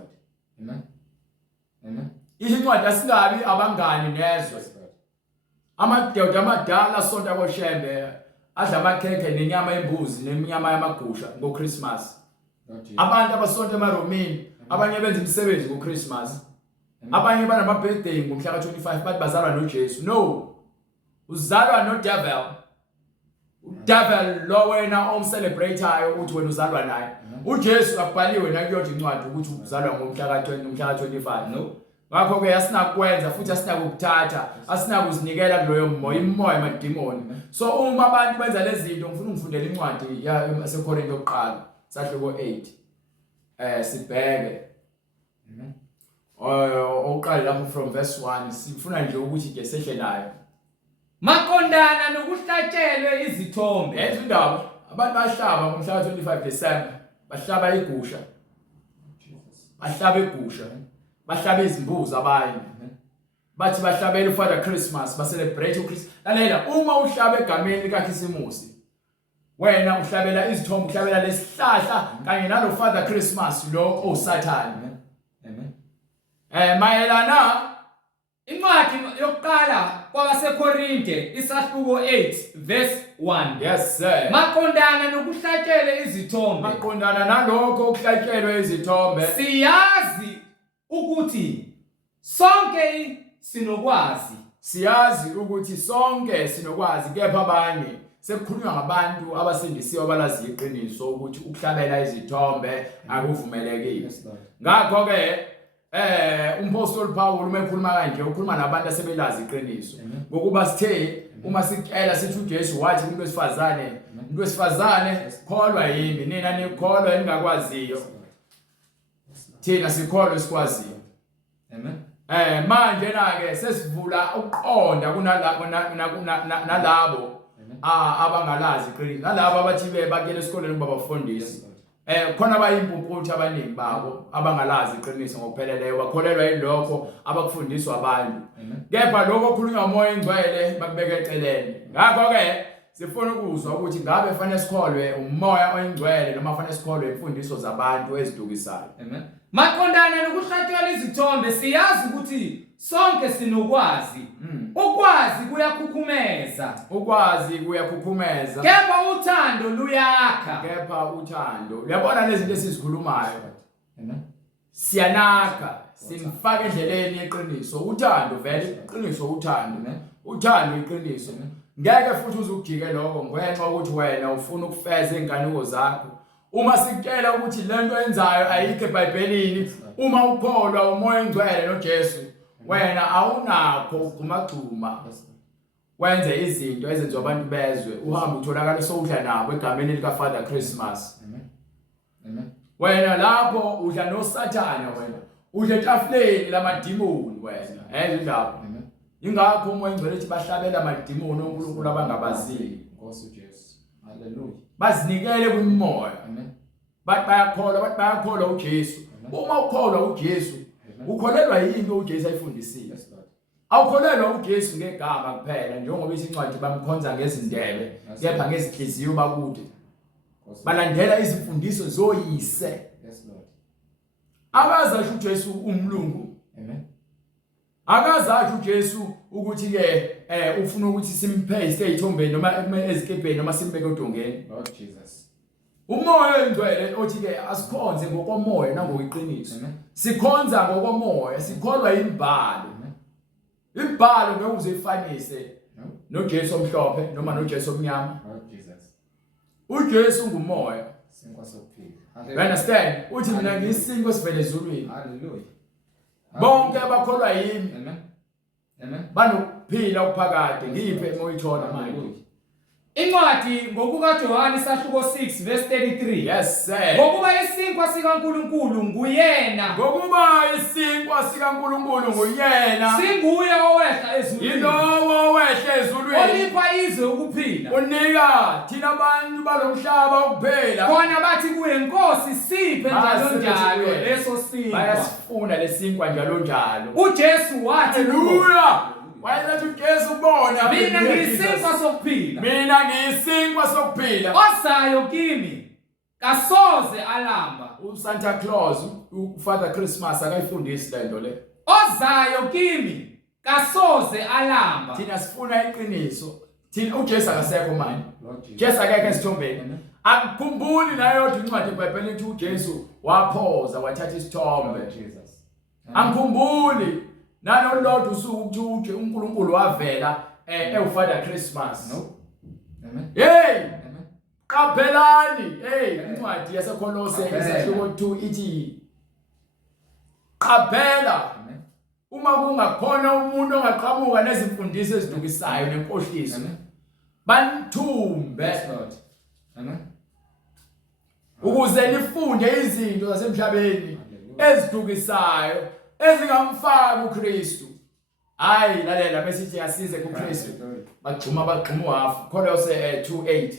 Amen. Isincwadi asingabi abangani nezwe. Amadoda amadala sonta koshembe adla amakhekhe nenyama yembuzi nenyama yamagusha ngoChristmas. Abantu abasonta emaromini, abanye benza imisebenzi ngoChristmas. Abanye banama birthday ngomhla ka25 bathi bazalwa noJesu. No. Uzalwa noDevil. Devil lo wena omcelebrateayo uthi wena uzalwa naye. uJesu akubhaliwe nakuyothi incwadi ukuthi uzalwa ngomhla ka25. No. Ngakho ke asinakwenza futhi asinakukuthatha, asinakuzinikela kuloyo moya, imoya emademoni. So uma abantu benza lezi zinto ngifuna ungifundele incwadi yaseKorinte yokuqala, sahluko 8. Sibheke. Oqala lapho from verse 1 sifuna nje ukuthi ke sehle nayo. Maqondana nokuhlatshelwe izithombe. Yenza indaba abantu bahlaba ngomhla ka25 December, bahlaba igusha. Bahlaba igusha. Bahlaba izimbuzi abanye. Bathi bahlabela uFather Christmas, ba celebrate uChrist. Lalela, uma uhlaba egameni likaKhisimusi, wena uhlabela izithombe, uhlabela lesihlahla kanye nalo Father Christmas lo oSathane. Mayelana incwadi yokuqala kwabaseKorinte isahluko 8 verse 1. Yes sir. Maqondana nokuhlatshelwe izithombe. Maqondana nalokho okuhlatshelwe izithombe. Siyazi ukuthi sonke sinokwazi. Siyazi ukuthi sonke sinokwazi, kepha abanye sekukhulunywa ngabantu abasindisiwe abalazi iqiniso ukuthi ukuhlabela izithombe akuvumelekile. Ngakho ke umpostoli Paul uma ekhuluma kanje ukhuluma nabantu asebelazi iqiniso ngokuba sithe uma sicela sithi uJesu wathi umuntu wesifazane kholwa yimi, nina nikholwa engakwaziyo, thina sikholwa esikwaziyo. Amen. Manje na ke sesivula ukuqonda nalabo abangalazi iqiniso, nalabo abathi bakele esikoleni ukuba bafundise. Khona abayimpumputhu abaningi babo abangalazi iqiniso ngokupheleleyo, bakholelwa yilokho abakufundiswa abantu. Kepha lokho okhulunywa umoya engcwele bakubeka eceleni. Ngakho ke sifuna ukuzwa ukuthi ngabe kufanele sikholwe umoya oyingcwele noma kufanele sikholwe imfundiso zabantu ezidukisayo. Amen. Maqondana nokuhlatshelwa izithombe, siyazi ukuthi sonke sinokwazi. Ukwazi kuyakhukhumeza. Ukwazi kuyakhukhumeza. Kepha uthando luyakha. Kepha uthando. Uyabona lezi zinto esizikhulumayo. Siyanakha, simfaka endleleni yeqiniso. Uthando vele iqiniso uthando. Uthando iqiniso. Ngeke futhi uzukujike lokho ngenxa ukuthi wena ufuna ukufeza inkanuko zakho. Uma sikutshela ukuthi lento enzayo ayikho eBhayibhelini, uma ukholwa umoya engcwele noJesu, wena awunakho ugcumagcuma wenze izinto ezenziwa abantu bezwe, uhambe utholakala sowudla nabo egameni likaFather Christmas. Amen. Wena lapho udla noSathane, wena udla etafuleni lamadimoni wena. Indaba. Ingakho umoya engcwele ethi bahlabela amadimoni oNkulunkulu abangabaziyo. Nkosi uJesu. Hallelujah. Bazinikele kumoya. Amen. Bayakholwa uJesu. Uma ukholwa uJesu, ukholelwa yini uJesu ayifundisile? Awukholelwa uJesu ngegama kuphela njengoba isincwadi bamkhonza ngezindebe, kepha ngezinhliziyo bakude. Balandela izimfundiso zoyise. Akazathi uJesu umlungu. Amen. Akazathi uJesu ukuthi ke ufuna ukuthi simphe isithombe noma ezikebheni noma simbeke odongeni. Lord Jesus. Umoya oyingcwele othi ke asikhonze ngokomoya nangokuqiniso. Sikhonza ngokomoya, sikholwa imibhalo. Imibhalo ngeke uzifanise noJesu omhlophe noma noJesu omnyama. uJesu ngumoya. Sinkwa sokuphila. You understand? Uthi mina ngiyisinkwa sivele ezulwini. Hallelujah. Bonke abakholwa yimi Amen. Amen. banokuphila okuphakade. Ngiphe moyithola manje. Incwadi ngokuka Johani isahluko 6 verse 33. Yes sir. Ngokuba isinkwa sikaNkulunkulu nguyena. Ngokuba isinkwa sikaNkulunkulu nguyena. Singuye owehla ezulwini. Yilowo owehla ezulwini. Olipha izwe ukuphila. Unika thina abantu balomhlaba ukuphela. Khona bathi kuye Nkosi siphe njalo njalo leso sinkwa. Bayasifuna lesinkwa njalo njalo. uJesu wathi Hallelujah. Wayethi uJesu ubona mina ngiyisinkwa sokuphila. Mina ngiyisinkwa sokuphila. Osayo kimi kasoze alamba. uSanta Claus uFather Christmas akayifundisi lento le. Ozayo kimi kasoze alamba. Thina sifuna iqiniso. Thina uJesu akasekho manje. Lord Jesus. Jesu akekho esithombeni. Akukhumbuli nayo yodwa incwadi eBhayibhelini ukuthi uJesu waphoza wathatha isithombe. Lord Jesus. Angikhumbuli nalolodwa usuku ukuthi uNkulunkulu wavela eFather Christmas. No. Amen. Hey! Amen. Qaphelani, incwadi yaseKolose isahluko 2 ithi qaphela Amen. uma kungakhona umuntu ongaqhamuka nezimfundiso ezidukisayo nenkohliso. Amen. Banithumbe Yes, Lord. Amen. ukuze nifunde izinto zasemhlabeni ezidukisayo ezingamfaki uKristu. Hayi lalela besithi asize kuKristu. Bagxuma uhafu. Kolose 2:8.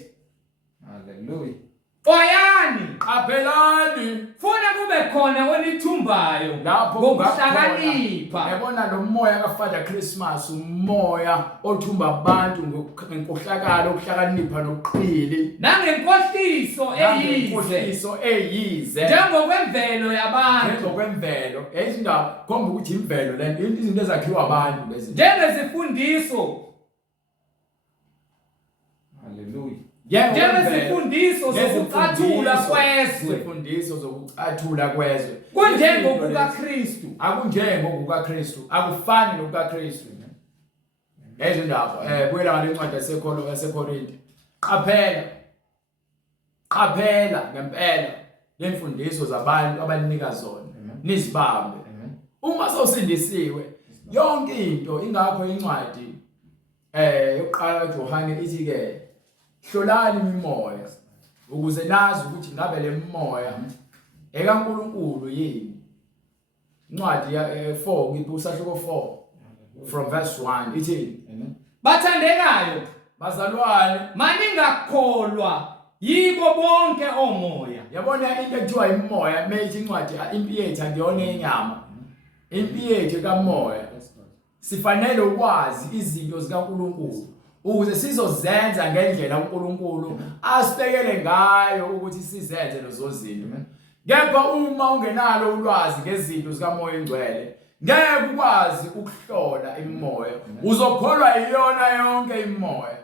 Hallelujah. Oyani Qaphelani funa kube khona onithumbayo lapho ngokuhlakanipha. Yabona lo moya kaFather Christmas umoya othumba abantu ngenkohlakalo okuhlakanipha nokuqhili Nangenkohliso eyize njengokwemvelo yabantu. njengokwemvelo. Izindaba khomba ukuthi imvelo lento izinto ezakhiwa abantu lezi. Njengezifundiso Hallelujah. njengezifundiso zokucathula kwezwe. Izifundiso zokucathula kwezwe. KunjengokukaKristu. AkunjengokukaKristu. Akufani nokukaKristu. Izindaba buyela ngale ncwadi yaseKorinti. Qaphela ngempela lemfundiso zabantu abalinika zona. Nizibambe. Uma sosindisiwe yonke into ingakho incwadi yokuqala kaJohane ithi ke hlolani imimoya ukuze nazi ukuthi ngabe le mimoya ekaNkulunkulu yini. Incwadi ya 4 ngithi usahluko 4 from verse 1 ithi Bathandekayo bazalwane maningakholwa yibo bonke omoya. yabona into ekuthiwa imimoya methi incwadi impi yethu akuyona enyama. Impi yethu kamoya sifanele ukwazi izinto zikaNkulunkulu ukuze sizozenza ngendlela uNkulunkulu asibekele ngayo ukuthi sizenze lezo zinto. Kepha uma ungenalo ulwazi ngezinto zikamoya engcwele ngeke ukwazi ukuhlola imimoya. Uzokholwa iyona yonke imimoya.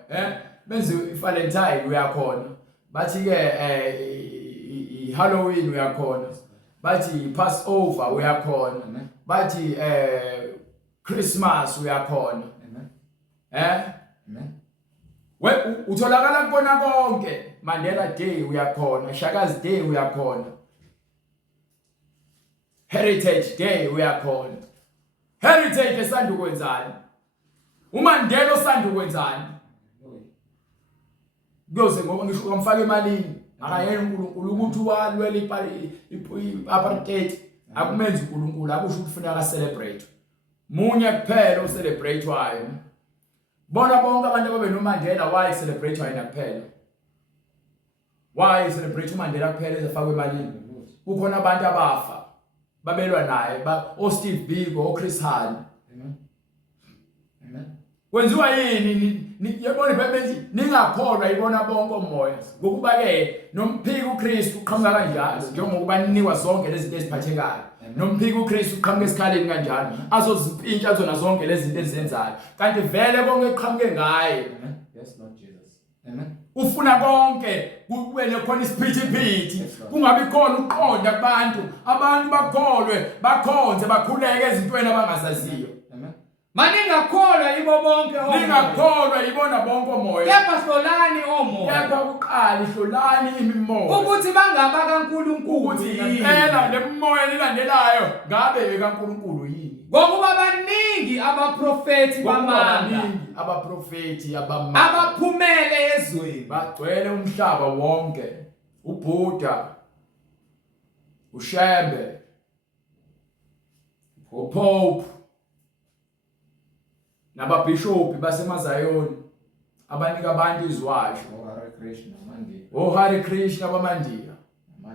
Benze iValentine uyakhona. Bathi ke Halloween uyakhona. Bathi Passover uyakhona. Bathi Christmas uyakhona. Amen. Utholakala kubona konke. Mandela Day uyakhona, Shaka's Day uyakhona. Heritage Day uyakhona. Heritage esanda ukwenzani? uMandela osanda ukwenzani? Kuyoze ngoba ngisho kamfaka emalini akayena uNkulunkulu ukuthi walwela apartheid akumenza uNkulunkulu akusho ukufuna ka celebrate. Munye kuphela o celebrate wayo. Bona bonke abantu ababe noMandela why celebrate wena kuphela? Why celebrate uMandela kuphela ezafakwa emalini? Kukhona abantu abafa babelwa naye o Steve Biko o Chris Hani. Amen. Kwenziwa yini yabona iBhayibheli ningakholwa ibona bonke omoya ngokuba ke nomphiki uKristu uqhamuka kanjalo njengokuba ninikwa zonke lezi zinto eziphathekayo. Nomphiki uKristu uqhamuka esikhaleni kanjalo azozimpintsha zona zonke lezi zinto ezenzayo kanti vele konke eqhamuke ngaye. Yes, Lord Jesus. Amen. ufuna konke kube khona isiphithiphithi kungabi khona uqonda kubantu abantu bakhonze bakhuleke ezintweni abangazaziyo. Amen. Maningakholwa yibo bonke omoya. Ningakholwa yibona bonke omoya. Kepha hlolani omoya. Kepha kuqala hlolani imimoya. Ukuthi bangaba kaNkulunkulu. Ukuthi ngempela le moya nilandelayo ngabe kaNkulunkulu yini. Ngokuba baningi abaprofeti bamanga. Abaprofeti abamanga. Abaphumele ezweni. Bagcwele umhlaba wonke. uBuddha, uShembe, uPope, nababhishophi baseMazayoni abanika abantu izwasho. Hare Krishna bamandiya.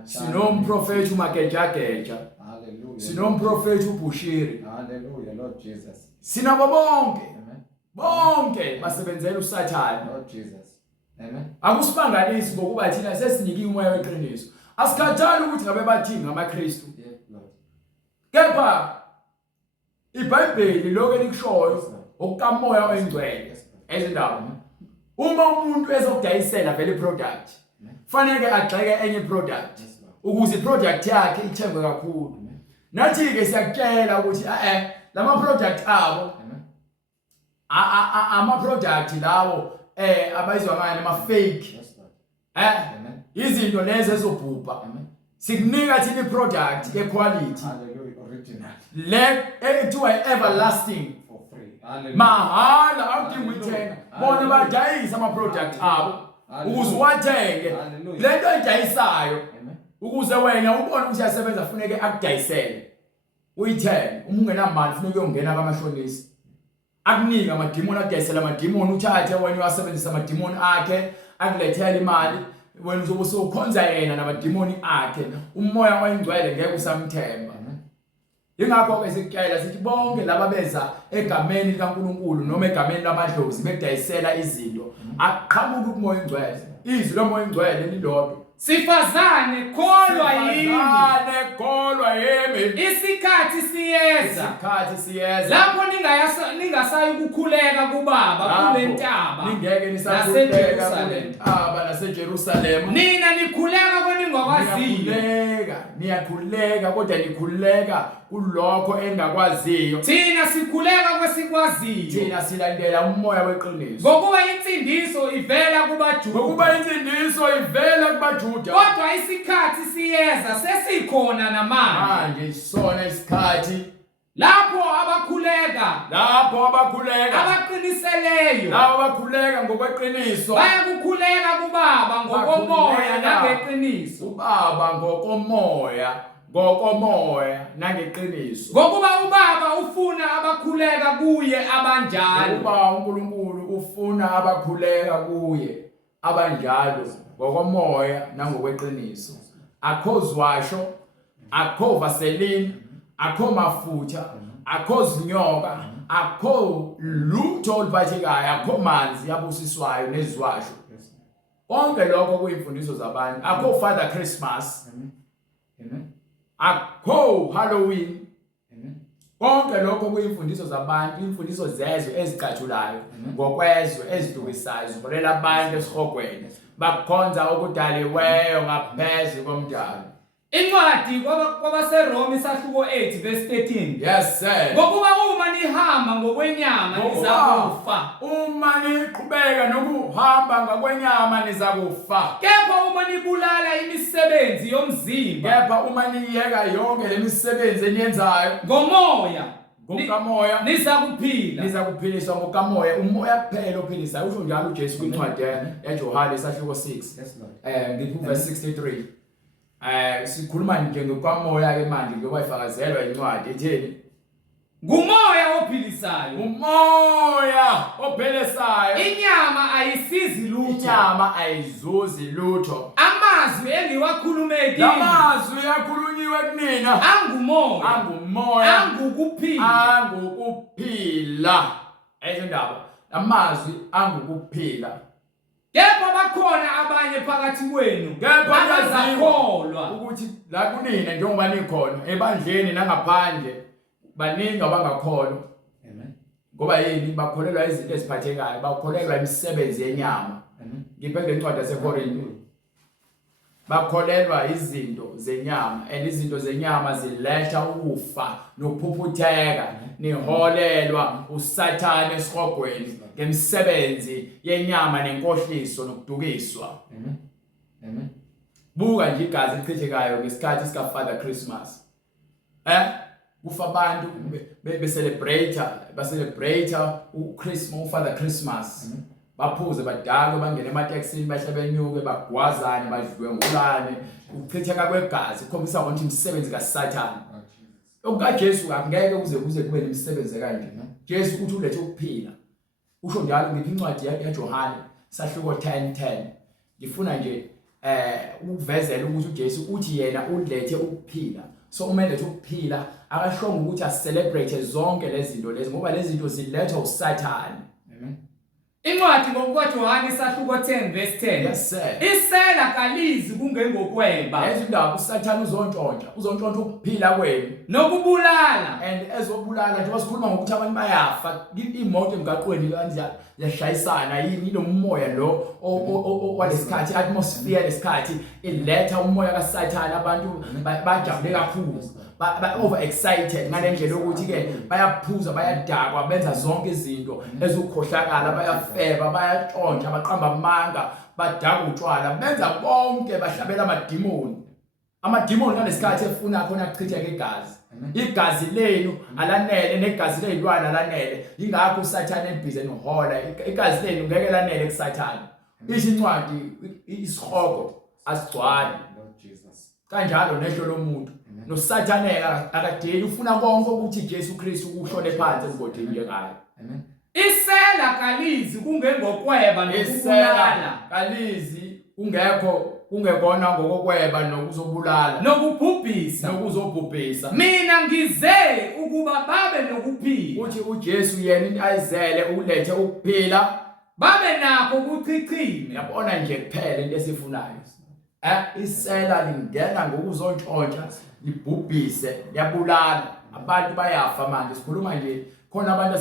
Sinomprofeti uMagejageja. Hallelujah. Sinomprofeti uBushiri. Hallelujah, Lord Jesus. Sinabo bonke. Amen. Bonke basebenzela uSathane. Lord Jesus. Amen. Akusibangalisi ngokuba thina sesinikiwe umoya weqiniso. Asikhathali ukuthi ngabe bathini ngamaKristu. Yes, Lord. Kepha iBhayibheli lokho elikushoyo okukamoya oyingcwele ezindaba. Uma umuntu ezokudayisela vele product, fanele agxeke enye product ukuze product yakhe ithengwe kakhulu. Nathi ke siyakutshela ukuthi lama product abo ama product lawo abayizwa ngani ama fake. Izinto lezi ezobhubha. Sikunika thina product ye quality. Hallelujah, original. Le ekuthiwa everlasting. Mahala awudingi ukuthenga bona badayisa ama product abo ukuze wathenge lento edayisayo ukuze wena ubone ukuthi uyasebenza kufuneke akudayisele uyithenge uma ungenamali kufuneka uyongena kamashonisi akunika amadimoni akudayisela amadimoni uthathe wena uyasebenzisa amadimoni akhe akulethela imali wena uzobe usukhonza yena namadimoni akhe umoya oyingcwele ngeke usamthemba. Ingakho ke sikutshela sithi bonke laba beza egameni likaNkulunkulu noma egameni lamadlozi bekudayisela izinto aqhamuka kumoya oyingcwele. Izwi lomoya oyingcwele lilodwa. Sifazane kholwa yimi. Sifazane kholwa yimi. Isikhathi siyeza. Isikhathi siyeza. Lapho ningasayi ukukhuleka kubaba kule ntaba. Ningeke nisakhuleka kule ntaba naseJerusalem. Nina nikhuleka koningakwaziyo. Niyakhuleka kodwa nikhuleka kulokho engakwaziyo. Thina sikhuleka kwesikwaziyo. Thina silandela umoya weqiniso. Ngokuba insindiso ivela kubaJuda. Ngokuba insindiso ivela kubaJuda. Kodwa isikhathi siyeza sesikhona namanje. Manje sona isikhathi lapho abakhuleka abaqiniseleyo labo bakhuleka ngokweqiniso bayakukhuleka kubaba ngokomoya nangeqiniso. Ubaba ngokomoya nangeqiniso. Ngokuba ubaba ufuna abakhuleka kuye abanjalo. Ngokuba uNkulunkulu ufuna abakhuleka kuye abanjalo ngokomoya nangokweqiniso. Akho zwasho, akho vaseline, akho mafutha, akho zinyoka, akho lutho oluphathekayo, akho manzi yabusiswayo nezwasho. Konke lokho kuyimfundiso zabantu. Akho Father Christmas. Amen. Akho Halloween. Konke lokho kuyimfundiso zabantu, imfundiso zezwe ezicathulayo ngokwezwe ezidukisayo ziholela abantu esihogweni bakukhonza okudaliweyo ngaphezulu komdalo. Incwadi kwabaseRoma isahluko 8 verse 13. Yes sir. Ngokuba uma nihamba ngokwenyama nizakufa. Uma niqhubeka nokuhamba ngokwenyama nizakufa. Kepha uma nibulala imisebenzi yomzimba. Kepha uma niyeka yonke lemisebenzi eniyenzayo ngomoya ngokamoya nizakuphiliswa ngokamoya. Umoya kuphela ophilisayo. Usho njalo uJesu kwincwadi yaJohane isahluko 6. Yes Lord. Ngiku verse 63. Sikhuluma nje ngokamoya ke manje ngoba ifakazelwa incwadi etheni ngumoya ophilisayo. Umoya ophilisayo. Inyama ayisizi lutho. Inyama ayizuzi lutho. Amazwi engiwakhulume kini. Lamazwi yakhulunyiwe kunina angumoya angukuphila. Ezindaba amazwi angukuphila. Kepha bakhona abanye phakathi kwenu abazakholwa ukuthi la kunina njengoba nikhona ebandleni nangaphandle baningi abangakholwa. Amen. ngoba yini bakholelwa izinto eziphathekayo bakholelwa imisebenzi yenyama ngibheke lencwadi yaseKorinto bakholelwa izinto zenyama and izinto zenyama ziletha ukufa nokuphuphutheka niholelwa usathane esihogweni ngemisebenzi yenyama nenkohliso nokudukiswa buka nje igazi lichithekayo ngesikhathi sika Father Christmas kufa abantu be-celebrate uChristmas uFather Christmas baphuze badalo bangena emateksini bahle benyuke bagwazane badlwengulane ukuchitheka kwegazi ukhombisa ukuthi imisebenzi kaSathane okaJesu angeke kuze kube nemisebenzi kanje Jesu uthi ulethe ukuphila usho njalo ngiphi incwadi yaJohane sahluko 10:10 ngifuna nje ukuvezela ukuthi uJesu uthi yena ulethe ukuphila so uma elethe ukuphila akashonga ukuthi asicelebrate zonke lezi zinto lezi ngoba lezi zinto zilethwa uSathane Incwadi ngokukaJohane isahluko 10:10 yes sir isela kalizi kungengokweba ezindaba uSathane uzontshontsha ukuphila kwenu nokubulala and ezobulala nje wasikhuluma ngokuthi abantu bayafa imoto emgaqweni kanjani yashayisana yini nomoya lo walesikhathi atmosphere lesikhathi iletha umoya kaSathane abantu bajabule kakhulu ba over excited ngalendlela ukuthi ke bayaphuza bayadakwa benza zonke izinto ezukhohlakala bayafeba bayatshontsha baqamba amanga badaka utshwala benza konke bahlabela amadimoni ngaleskhathi efuna khona kuchitheke igazi lenu alanele negazi lezilwane alanele ingakho uSathane ebhize nohola igazi lenu ngeke lanele kuSathane isincwadi isihogo asigcwali kanjalo nehlo lomuntu noSathane akadeli ufuna konke ukuthi Jesu Kristu ukuhlole phansi emgodini njengayo isela kalizi kungengokweba nokubulala kalizi kungekona ngokokweba nokuzobulala nokuzobhubhisa mina ngize ukuba babe nokuphila uthi uJesu yena into ayizele ulethe ukuphila babe nakho ukuchichima yabona nje kuphela into esifunayo isela lingena ngokuzontshontsha libhubhise yabulala abantu bayafa manje sikhuluma nje khona abantu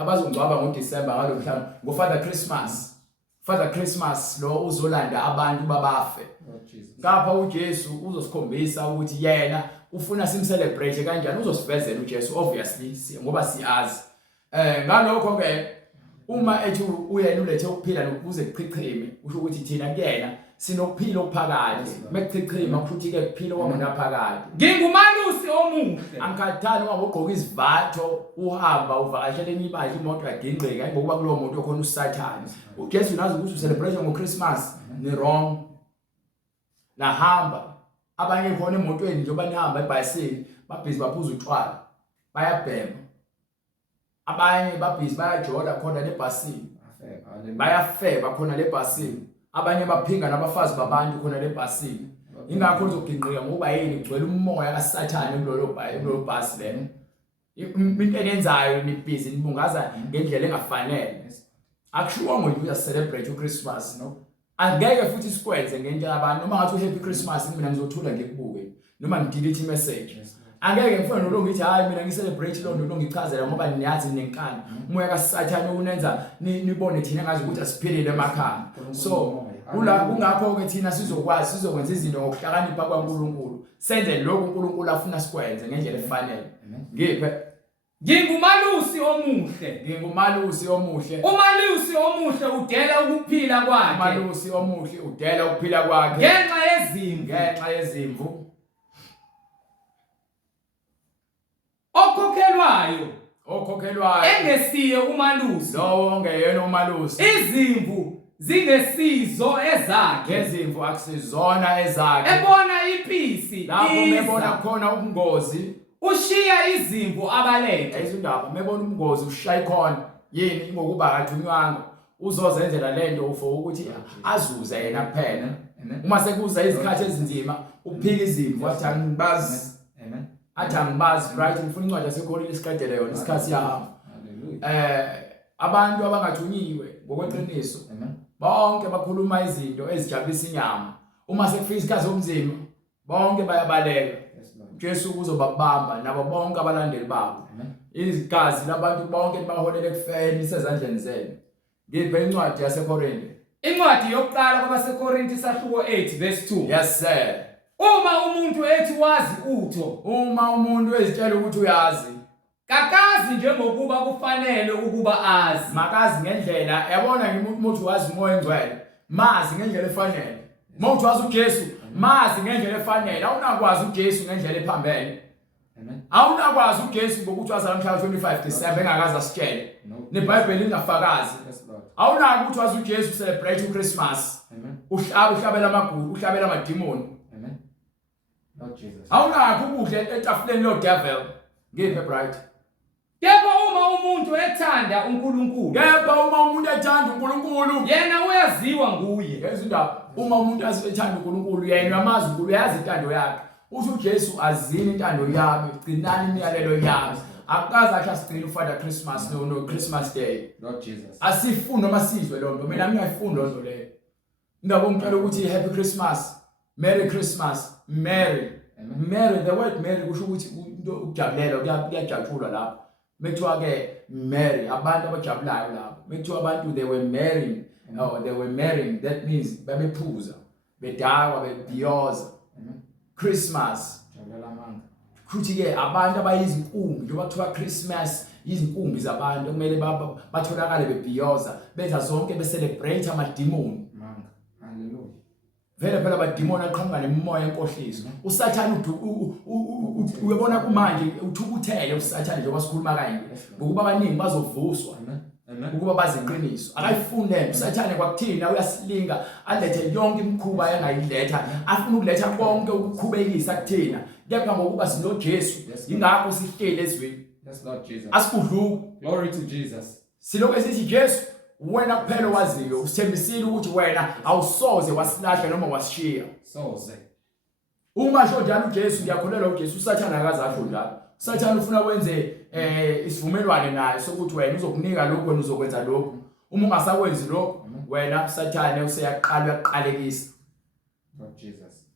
abazongcwaba ngoDisemba ngalomhlanje Father Christmas lo uzolanda abantu babafe ngapha uJesu uzosikhombisa ukuthi yena ufuna simcelebrate kanjani uzosivezela uJesu obviously ngoba siyazi ngalokho ke uma ethi uyena ulethe ukuphila nokuze kuchichime usho ukuthi thina kuyena sinokuphila okuphakade mekuchichima ukuthi ke kuphila kwangaphakade ngingumalusi omuhle angikhathani uma ugqoka isivatho uhamba uvakashela imibandla imoto yadingqika ngokuba kulowo muntu okhona uSathane uJesu nazi ukuthi ucelebrate ngoChristmas ni wrong nahamba abanye khona emotweni njengoba nihamba ebhayisini babhizi baphuza utshwala bayabhema abanye babhizi bayajola khona lebhasini bayafeba khona lebhasini abanye baphinga nabafazi babantu khona lebhasini ingakho uzoginqika ngoba yini kugcwele umoya kaSathane kulolo bhasi lena into enenzayo nibhizi nibungaza ngendlela engafanele akushiwo ngokuthi uyacelebrate uChristmas no angeke futhi sikwenze ngento yabantu noma ngathi uhappy Christmas mina ngizothula ngikubuke noma ngidelete imessage angeke ngifuna nolo ngithi hayi mina ngicelebrate lo nto ngichazela ngoba niyazi nenkani umoya kaSathane unenza nibone thina ngazi ukuthi asiphilile emakhaya so kungakho ke thina sizokwenza izinto ngokuhlakanipha kwaNkulunkulu senze lokho uNkulunkulu afuna sikwenze ngendlela efanele ngiphe ngingumalusi omuhle umalusi omuhle udela ukuphila kwakhe umalusi omuhle udela ukuphila kwakhe ngenxa yezimvu okhokhelwayo engesiye umalusi lo ongeyena umalusi izimvu zingesizo ezakhe izimvu akusizona ezakhe ebona impisi lapho mebona khona ubungozi ushiya izimvu abalethe izindaba mebona ubungozi ushaya khona yini ngokuba akathunyanga uzozenzela lento ufo ukuthi azuze yena kuphela uma sekuza izikhathi ezinzima uphika izimvu athi angibazi right ngifuna incwadi yaseKorinto isiqedele yona isikhathi yahamba abantu abangathunyiwe ngokweqiniso bonke bakhuluma izinto ezijabulisa inyama uma sekufika isikhathi somzimba bonke bayabaleka Jesu uzobabamba nabo bonke abalandeli babo Igazi labantu bonke libaholele ekufeni isezandleni zenu. Ngiphe incwadi yaseKorinte. Incwadi yokuqala kwabaseKorinti isahluko 8 verse 2. Yes sir. Uma umuntu ethi wazi utho, Uma umuntu ezitshela ukuthi uyazi, kakazi njengokuba kufanele ukuba azi. makazi ngendlela, yabona umuntu wazi umoya engcwele, mazi ngendlela efanele. Umuntu wazi uJesu, mazi ngendlela efanele. Awunakwazi uJesu ngendlela ephambene. Amen. Awunakwazi uJesu ngokuthi wazi mhla 25 December engakaza sitshele. NeBhayibheli lingafakazi. Yes, Lord. Awunaki ukuthi wazi uJesu celebrate uChristmas. Amen. Uhlabela amagulu, uhlabela amademoni. Amen. Lord Jesus. Awunaki ukudla etafuleni lo devil. Ngiphe bright. Kepha uma umuntu ethanda uNkulunkulu, Kepha uma umuntu ethanda uNkulunkulu, yena uyaziwa nguye. ngezindaba uma umuntu ethanda uNkulunkulu yena uyamazi uNkulunkulu, uyazi intando yakhe. Usho uJesu azini intando yami, gcinani imiyalelo yami. Akaze athi asigcine uFather Christmas no Christmas Day. Lord Jesus. Asifuni noma sizwe lonto. Mina ngiyayifunda lonto leyo. Ngiyabonga ngicela ukuthi Happy Christmas, Merry Christmas, Merry. Amen. Merry, the word Merry kusho ukuthi into ukujabulela, kuyajatshulwa lapho. Mekuthiwa ke Merry, abantu abajabulayo lapho. Mekuthiwa abantu they were marrying, they were marrying, that means babephuza, bedakwa, bebhiyoza. Amen. Christmas. Jabulela amanga. Kuthi ke abantu abayizinkumbi njengoba kuthiwa Christmas izinkumbi zabantu kumele batholakale bebhiyoza benza zonke becelebrate amademoni. Amanga. Hallelujah. Vele phela abademoni aqhamuka nemoya enkohliso. Usathana uyabona kumanje uthukuthele usathana njengoba sikhuluma kanje ngokuba abaningi bazovuswa. Amen. Amen. Ukuba baziqiniso akayifunde usathane kwakuthina uyasilinga alethe yonke imikhuba yangayiletha afuna ukuletha konke ukukhubekisa kuthina kepha ngokuba sino Jesu ingakho sihlele ezweni. Yes, Lord Jesus. Asikudluku. Glory to Jesus. Silokho sithi Jesu wena kuphela waziyo usithembisile ukuthi wena awusoze wasilahla noma wasishiya. Soze. Uma sho njalo uJesu ngiyakholelwa uJesu usathana akazasho njalo. Usathana ufuna wenze isivumelwano naye sokuthi wena uzokunika lokho wena uzokwenza lokho. Uma ungasakwenzi lokho wena usathane uyaqalekisa. Lord Jesus.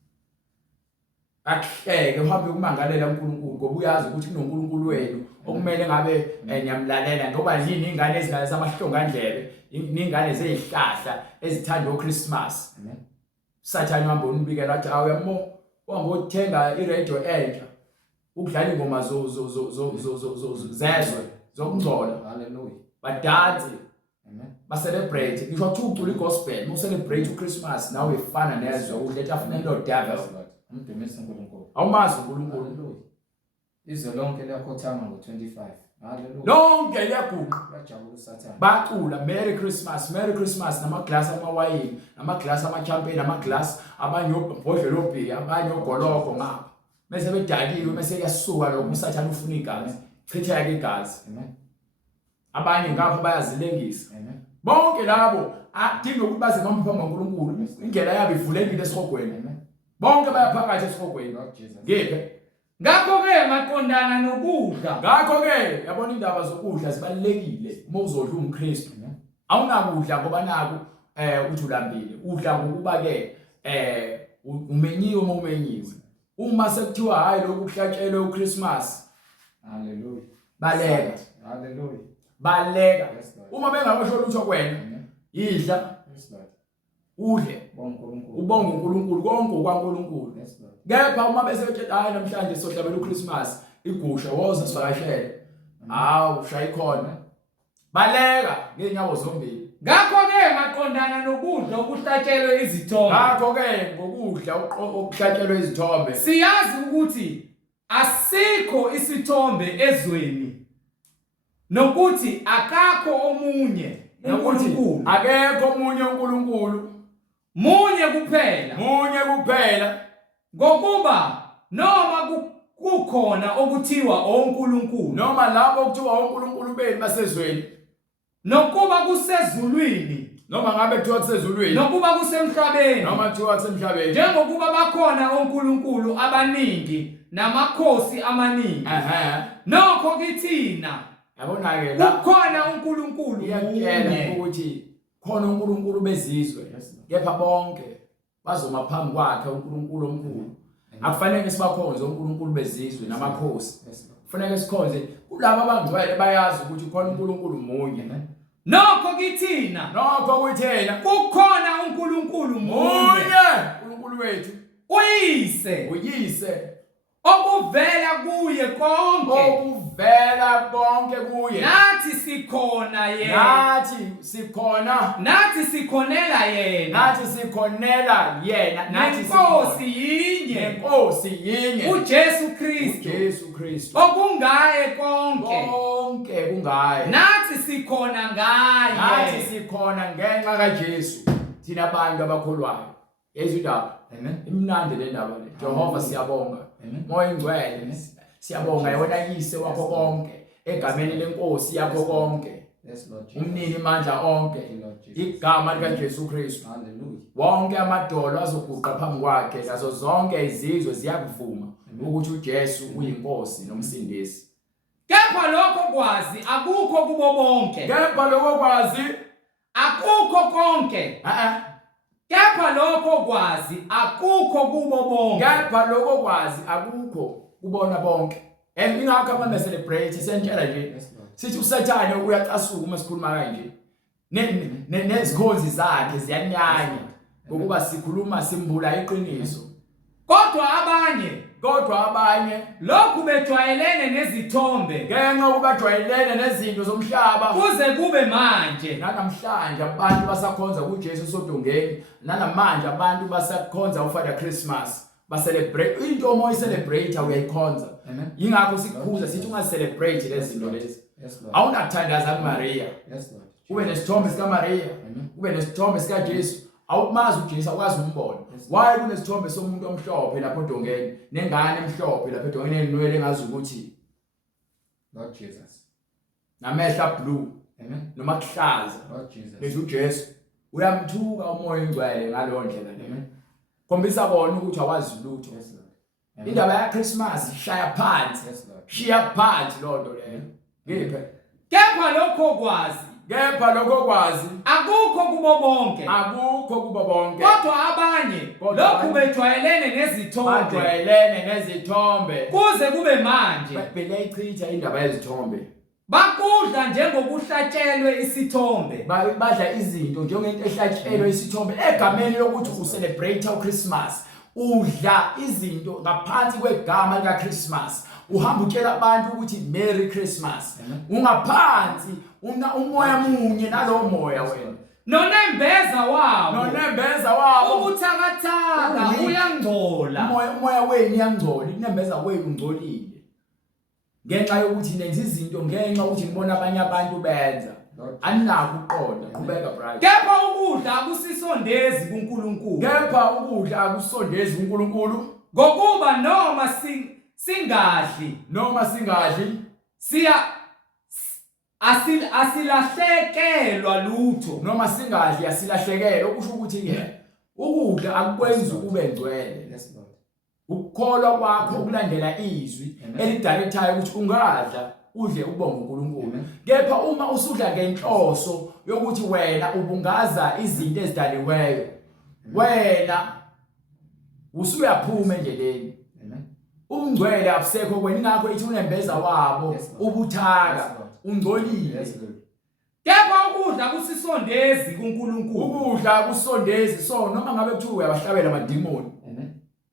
Akuhleke uhambe kumangalela uNkulunkulu ngoba uyazi ukuthi kunoNkulunkulu wenu okumele ngabe niyamlalela ngoba yini ingane ezingane zamahlongandlebe ingane zezihlahla ezithanda uChristmas. Amen. Usathane uhambe unibikela athi awuyamo uhambe uthenga iradio entsha ukudlala ingoma zezwe zokungcola Hallelujah. badanse Amen. ba-celebrate ngisho ukuthi ucula i-gospel mu-celebrate uChristmas nawe efana nezwe uletha afuna lo devil. Yes, Lord. Umdumise uNkulunkulu. Awumazi uNkulunkulu Hallelujah. Izwe lonke liyakhothama ngo-25. Hallelujah. lonke liyaguqa Uyajabula uSathane. bacula Merry Christmas, Merry Christmas namaglasi amawayini namaglasi ama-champagne amaglasi abanye obhodlela obhiya abanye ogoloko ngapha mase bedakile mase kuyasuka lokho usathane ufuna igazi chitheka igazi. Amen. Abanye ngapha bayazilengisa. Amen. Bonke labo adinga ukuthi baze phambi kaNkulunkulu indlela yabo ivulekile esihogweni. Amen. Bonke bayaphakathi esihogweni. Lord Jesus. Ngiphe Ngakho-ke maqondana nokudla, ngakho-ke yabona indaba zokudla zibalulekile uma uzodla uMkristu. Amen. Awunakudla ngoba naku uthi ulambile udla ngokuba-ke umenyiwe uma umenyiwe. Uma sekuthiwa hayi lokhu kuhlatshelwe uChristmas Hallelujah. baleka. Hallelujah. Baleka. Yes, Lord. Uma bengakasho lutho kwena Amen. idla Yes, Lord. udle Bonke uNkulunkulu. ubonge uNkulunkulu konke okwaNkulunkulu. Yes, Lord. Kepha uma besetshela hayi namhlanje sohlabela uChristmas igusha woza sivakashele hawu shaya ikhona baleka ngeenyawo zombili. ngakho-ke maqondana nokudla okuhlatshelwe izithombe, Ngakho-ke ngokudla okuhlatshelwe izithombe siyazi ukuthi asikho isithombe ezweni nokuthi akakho omunye nokuthi uNkulunkulu, akekho omunye uNkulunkulu munye kuphela, munye kuphela ngokuba noma kukhona okuthiwa onkulunkulu noma labo okuthiwa onkulunkulu benu basezweni nokuba kusezulwini noma ngabe kuthiwa kusezulwini nokuba kusemhlabeni, noma kuthiwa kusemhlabeni. njengokuba bakhona onkulunkulu abaningi namakhosi amaningi, nokho kithina Yabona-ke la kukhona uNkulunkulu iyakutshela munye. ukuthi khona uNkulunkulu bezizwe Yes, Lord. kepha bonke bazoma phambi kwakhe uNkulunkulu omkhulu. Akufanele sibakhonze uNkulunkulu bezizwe namakhosi. Yes, Lord. kufanele sikhonze kulabo abangcwele bayazi ukuthi khona uNkulunkulu munye. Nokho kithina Nokho kuthena kukhona uNkulunkulu munye, uNkulunkulu wethu uyise okuvela kuye konke, nathi sikhona yena, nathi sikhonela yena, nenkosi yinye, uJesu Kristu okungaye konke, nathi sikhona ngaye, ngenxa kaJesu. Thina abantu abakholwayo yezwa indaba. Imnandi le ndaba le. Jehova siyabonga. Moya ingcwele siyabonga yona yise wakho konke, egameni lenkosi yakho konke, umnini mandla onke, igama likaJesu Kristu. Wonke amadolo azoguqa phambi kwakhe, lazo zonke izizwe ziyakuvuma ukuthi uJesu uyinkosi nomsindisi. Kepha lokho kwazi akukho kubo bonke, Kepha lokho kwazi akukho konke, kepha lokho kwazi akukho kubo bonke, kepha lokho kwazi akukho kubona bonke. Ingakho ama celebrate sentshela nje sithi uSathane uyacasuka uma sikhuluma kanje. Nezikhonzi zakhe ziyanyanya ngokuba sikhuluma simbula iqiniso. Kodwa abanye lokhu bejwayelene nezithombe, ngenxa ukuba jwayelene nezinto zomhlaba, kuze kube manje. Namhlanje abantu basakhonza kuJesu sodongeni, namanje abantu basakhonza uFather Christmas, celebrate into omoya celebrate uyayikhonza. Yingakho sikukhuza sithi ungacelebrate lezi zinto lezi. Awunathandaza kuMaria, ube nesithombe sika Maria, ube nesithombe sika Jesu. Awumazi uJesu akwazi umbona. Why kunesithombe somuntu omhlophe lapho dongeni, nengane emhlophe lapho dongeni enwele engazi ukuthi Lord Jesus, namehla blue, noma kuhlaza. Lord Jesus, Lezo uJesu uyamthuka umoya ingcwele ngalo ndlela le. Khombisa bona ukuthi awazi lutho. Indaba ya Christmas shaya phansi, shiya phansi lo nto leyo. Ngiphe. Kepha lokho kwazi akukho kubo bonke, kodwa abanye lokhu bejwayelene nezithombe, kuze kube manje beleyichitha indaba yezithombe. Bakudla njengokuhlatshelwe isithombe, badla izinto njengento ehlatshelwe isithombe egameni lokuthi ucelebrate uChristmas. Udla izinto ngaphansi kwegama likaChristmas. Uhamba utshela abantu ukuthi Merry Christmas. Ungaphansi umoya munye nalowo moya wena. Nonembeza wabo ubuthakathaka uyangcola. Umoya wenu uyangcola, inembeza wenu ungcolile. Ngenxa yokuthi nenza izinto ngenxa ukuthi nibona abanye abantu benza. Aninaku uqonda, qhubeka brother. Kepha ukudla akusisondezi kuNkulunkulu. Ngokuba noma singadli asilahlekelwa lutho. Noma singadli asilahlekelwa, okusho ukuthi ke ukudla akukwenzi ube ngcwele. Ukukholwa kwakho ukulandela izwi elidirectayo ukuthi ungadla udle ubonga uNkulunkulu. Kepha uma usudla ngenhloso yokuthi wena ubungaza izinto ezidaliweyo, wena usuyaphuma endleleni. Ungcwele abusekho wena, ingakho ithi unembeza wabo ubuthaka ungcolile. Kepha ukudla akusisondezi kuNkulunkulu. Ukudla akusondezi, so noma ngabe kuthiwa uyabahlabela amadimoni,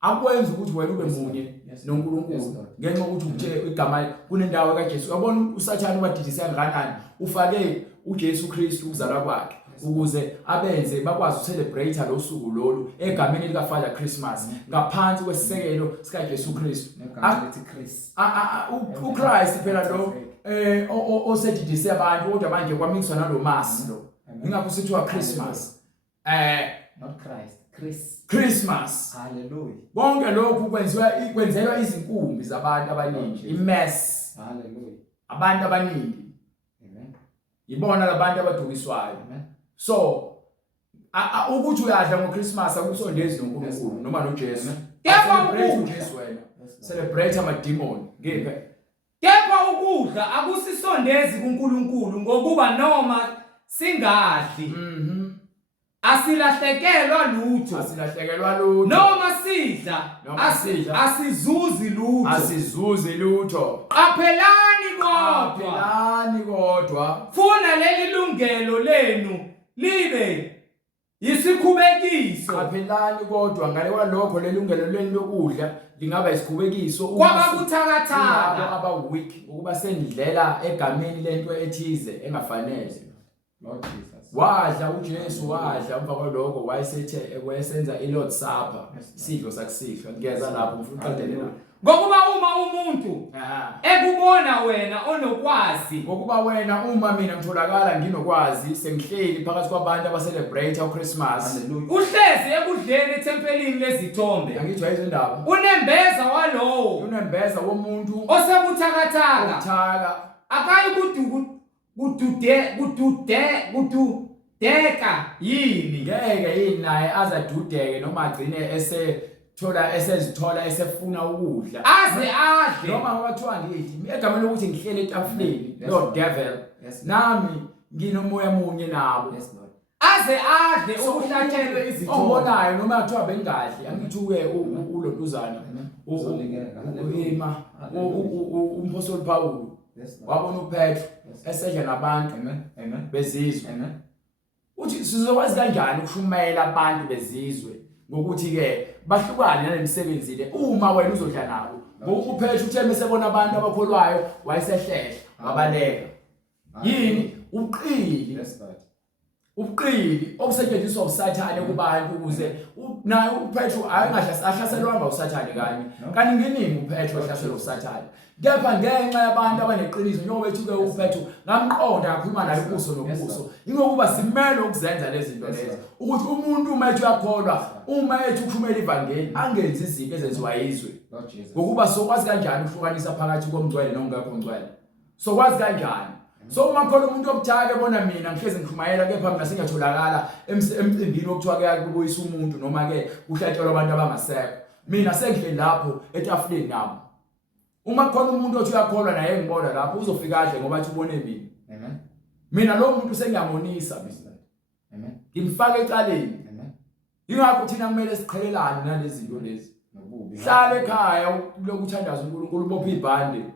akwenza ukuthi wena ube munye noNkulunkulu. Ngenxa ukuthi uthe igama kunendawo kaJesu. Uyabona uSathane ubadidisa kangakanani, ufake uJesu Kristu ukuzalwa kwakhe ukuze abenze bakwazi ucelebrate lo suku lolu egameni lika Father Christmas ngaphansi kwesisekelo sika Jesu Kristu. uChrist phela lo osedidise abantu kodwa manje kwamiswa nalo masi lo. Ingakho sithiwa Christmas. Not Christ, Christmas. Hallelujah. Bonke lokhu kwenzelwa izinkumbi zabantu abaningi, imass. Hallelujah. Abantu abaningi. Amen. Yibona labantu abadukiswayo. So ukuthi uyadla ngoChristmas akusondezi noNkulunkulu noma noJesu. Kepha uJesu wena. Celebrate amademon. Ngiphe. Kepha ukudla akusisondezi kuNkulunkulu ngokuba noma singadli asilahlekelwa lutho asilahlekelwa lutho noma sidla Noma sidla. asizuzi lutho asizuzi lutho qaphelani kodwa qaphelani kodwa funa leli lungelo lenu libe yisikhubekiso qaphelani kodwa ngale kwalokho lelungelo leni lokudla lingaba isikhubekiso kwabakuthakathaka aba-weak ukuba sendlela egameni lento ethize engafanele. Lord Jesus. Wadla uJesu wadla emva kwalokho wayesenza iLord's Supper isidlo sakusihlwa ngiyeza lapho mfuna uqadelela ngokuba uma umuntu ekubona wena onokwazi ngokuba wena uma mina ngitholakala nginokwazi sengihleli phakathi kwabantu abacelebrate uChristmas uhlezi ekudleni ethempelini lezithombe angijwa izindaba unembeza walowo unembeza womuntu osebuthakathaka othaka akayi kududeka yini ngeke yini naye azadudeke noma agcine esezithola esefuna ukudla aze adle noma ngobathiwa ngithi egameni lokuthi ngihlele etafuleni Yes, lo Lord. devil Yes, Lord. nami nginomoya munye nabo Yes, Lord. aze adle ukuhlatshelwe okuhlatshelwe izithombe obonayo noma athiwa bengahle angithuke ulontuzana Uzolingeka. uima umpostoli Paul Yes, Lord. wabona uPetro Yes. esedla nabantu Amen. Amen. bezizwe Amen. uthi sizokwazi kanjani ukushumayela abantu bezizwe ngokuthi ke bahlukane nalemisebenzi le uma wena uzodla nabo ngoba uPetro uthe mesebona abantu abakholwayo wayesehlehla wabaleka yini uqili Yes, Lord. ubuqili obusetshenziswa uSathane kubantu ukuze naye uPetro ahlaselwanga uSathane kanye kanti ngeningi uPetro ahlaselwa uSathane kepha ngenxa yabantu abaneqiniso njengoba bethu ke uPetro ngamqonda kakhuluma naye ubuso nobuso ingokuba simele ukuzenza lezi zinto lezi ukuthi umuntu uma ethi uyakholwa uma ethi ukhulumela ivangeli angenzi izinto ezenziwa yizwe Lord Jesus. ngokuba sokwazi kanjani ukuhlukanisa phakathi komngcwele nongekho umngcwele sokwazi kanjani so uma khona umuntu obuthaka ebona mina ngihleze ngihumayela kepha mina sengiyatholakala emcimbini okuthiwa ke kubuyisa umuntu noma ke kuhlatshelwa abantu abangasekho mina sengihle lapho etafuleni nabo uma khona umuntu othi uyakholwa naye ngibona lapho uzofika kahle ngoba athi ubone mina Amen. mina lo muntu sengiyamonisa Yes, Lord. Amen. ngimfaka ecaleni Amen. ingakho thina kumele siqhelelane nalezi zinto lezi Nobubi. hlala ekhaya lokuthandaza uNkulunkulu bopha ibhande Amen.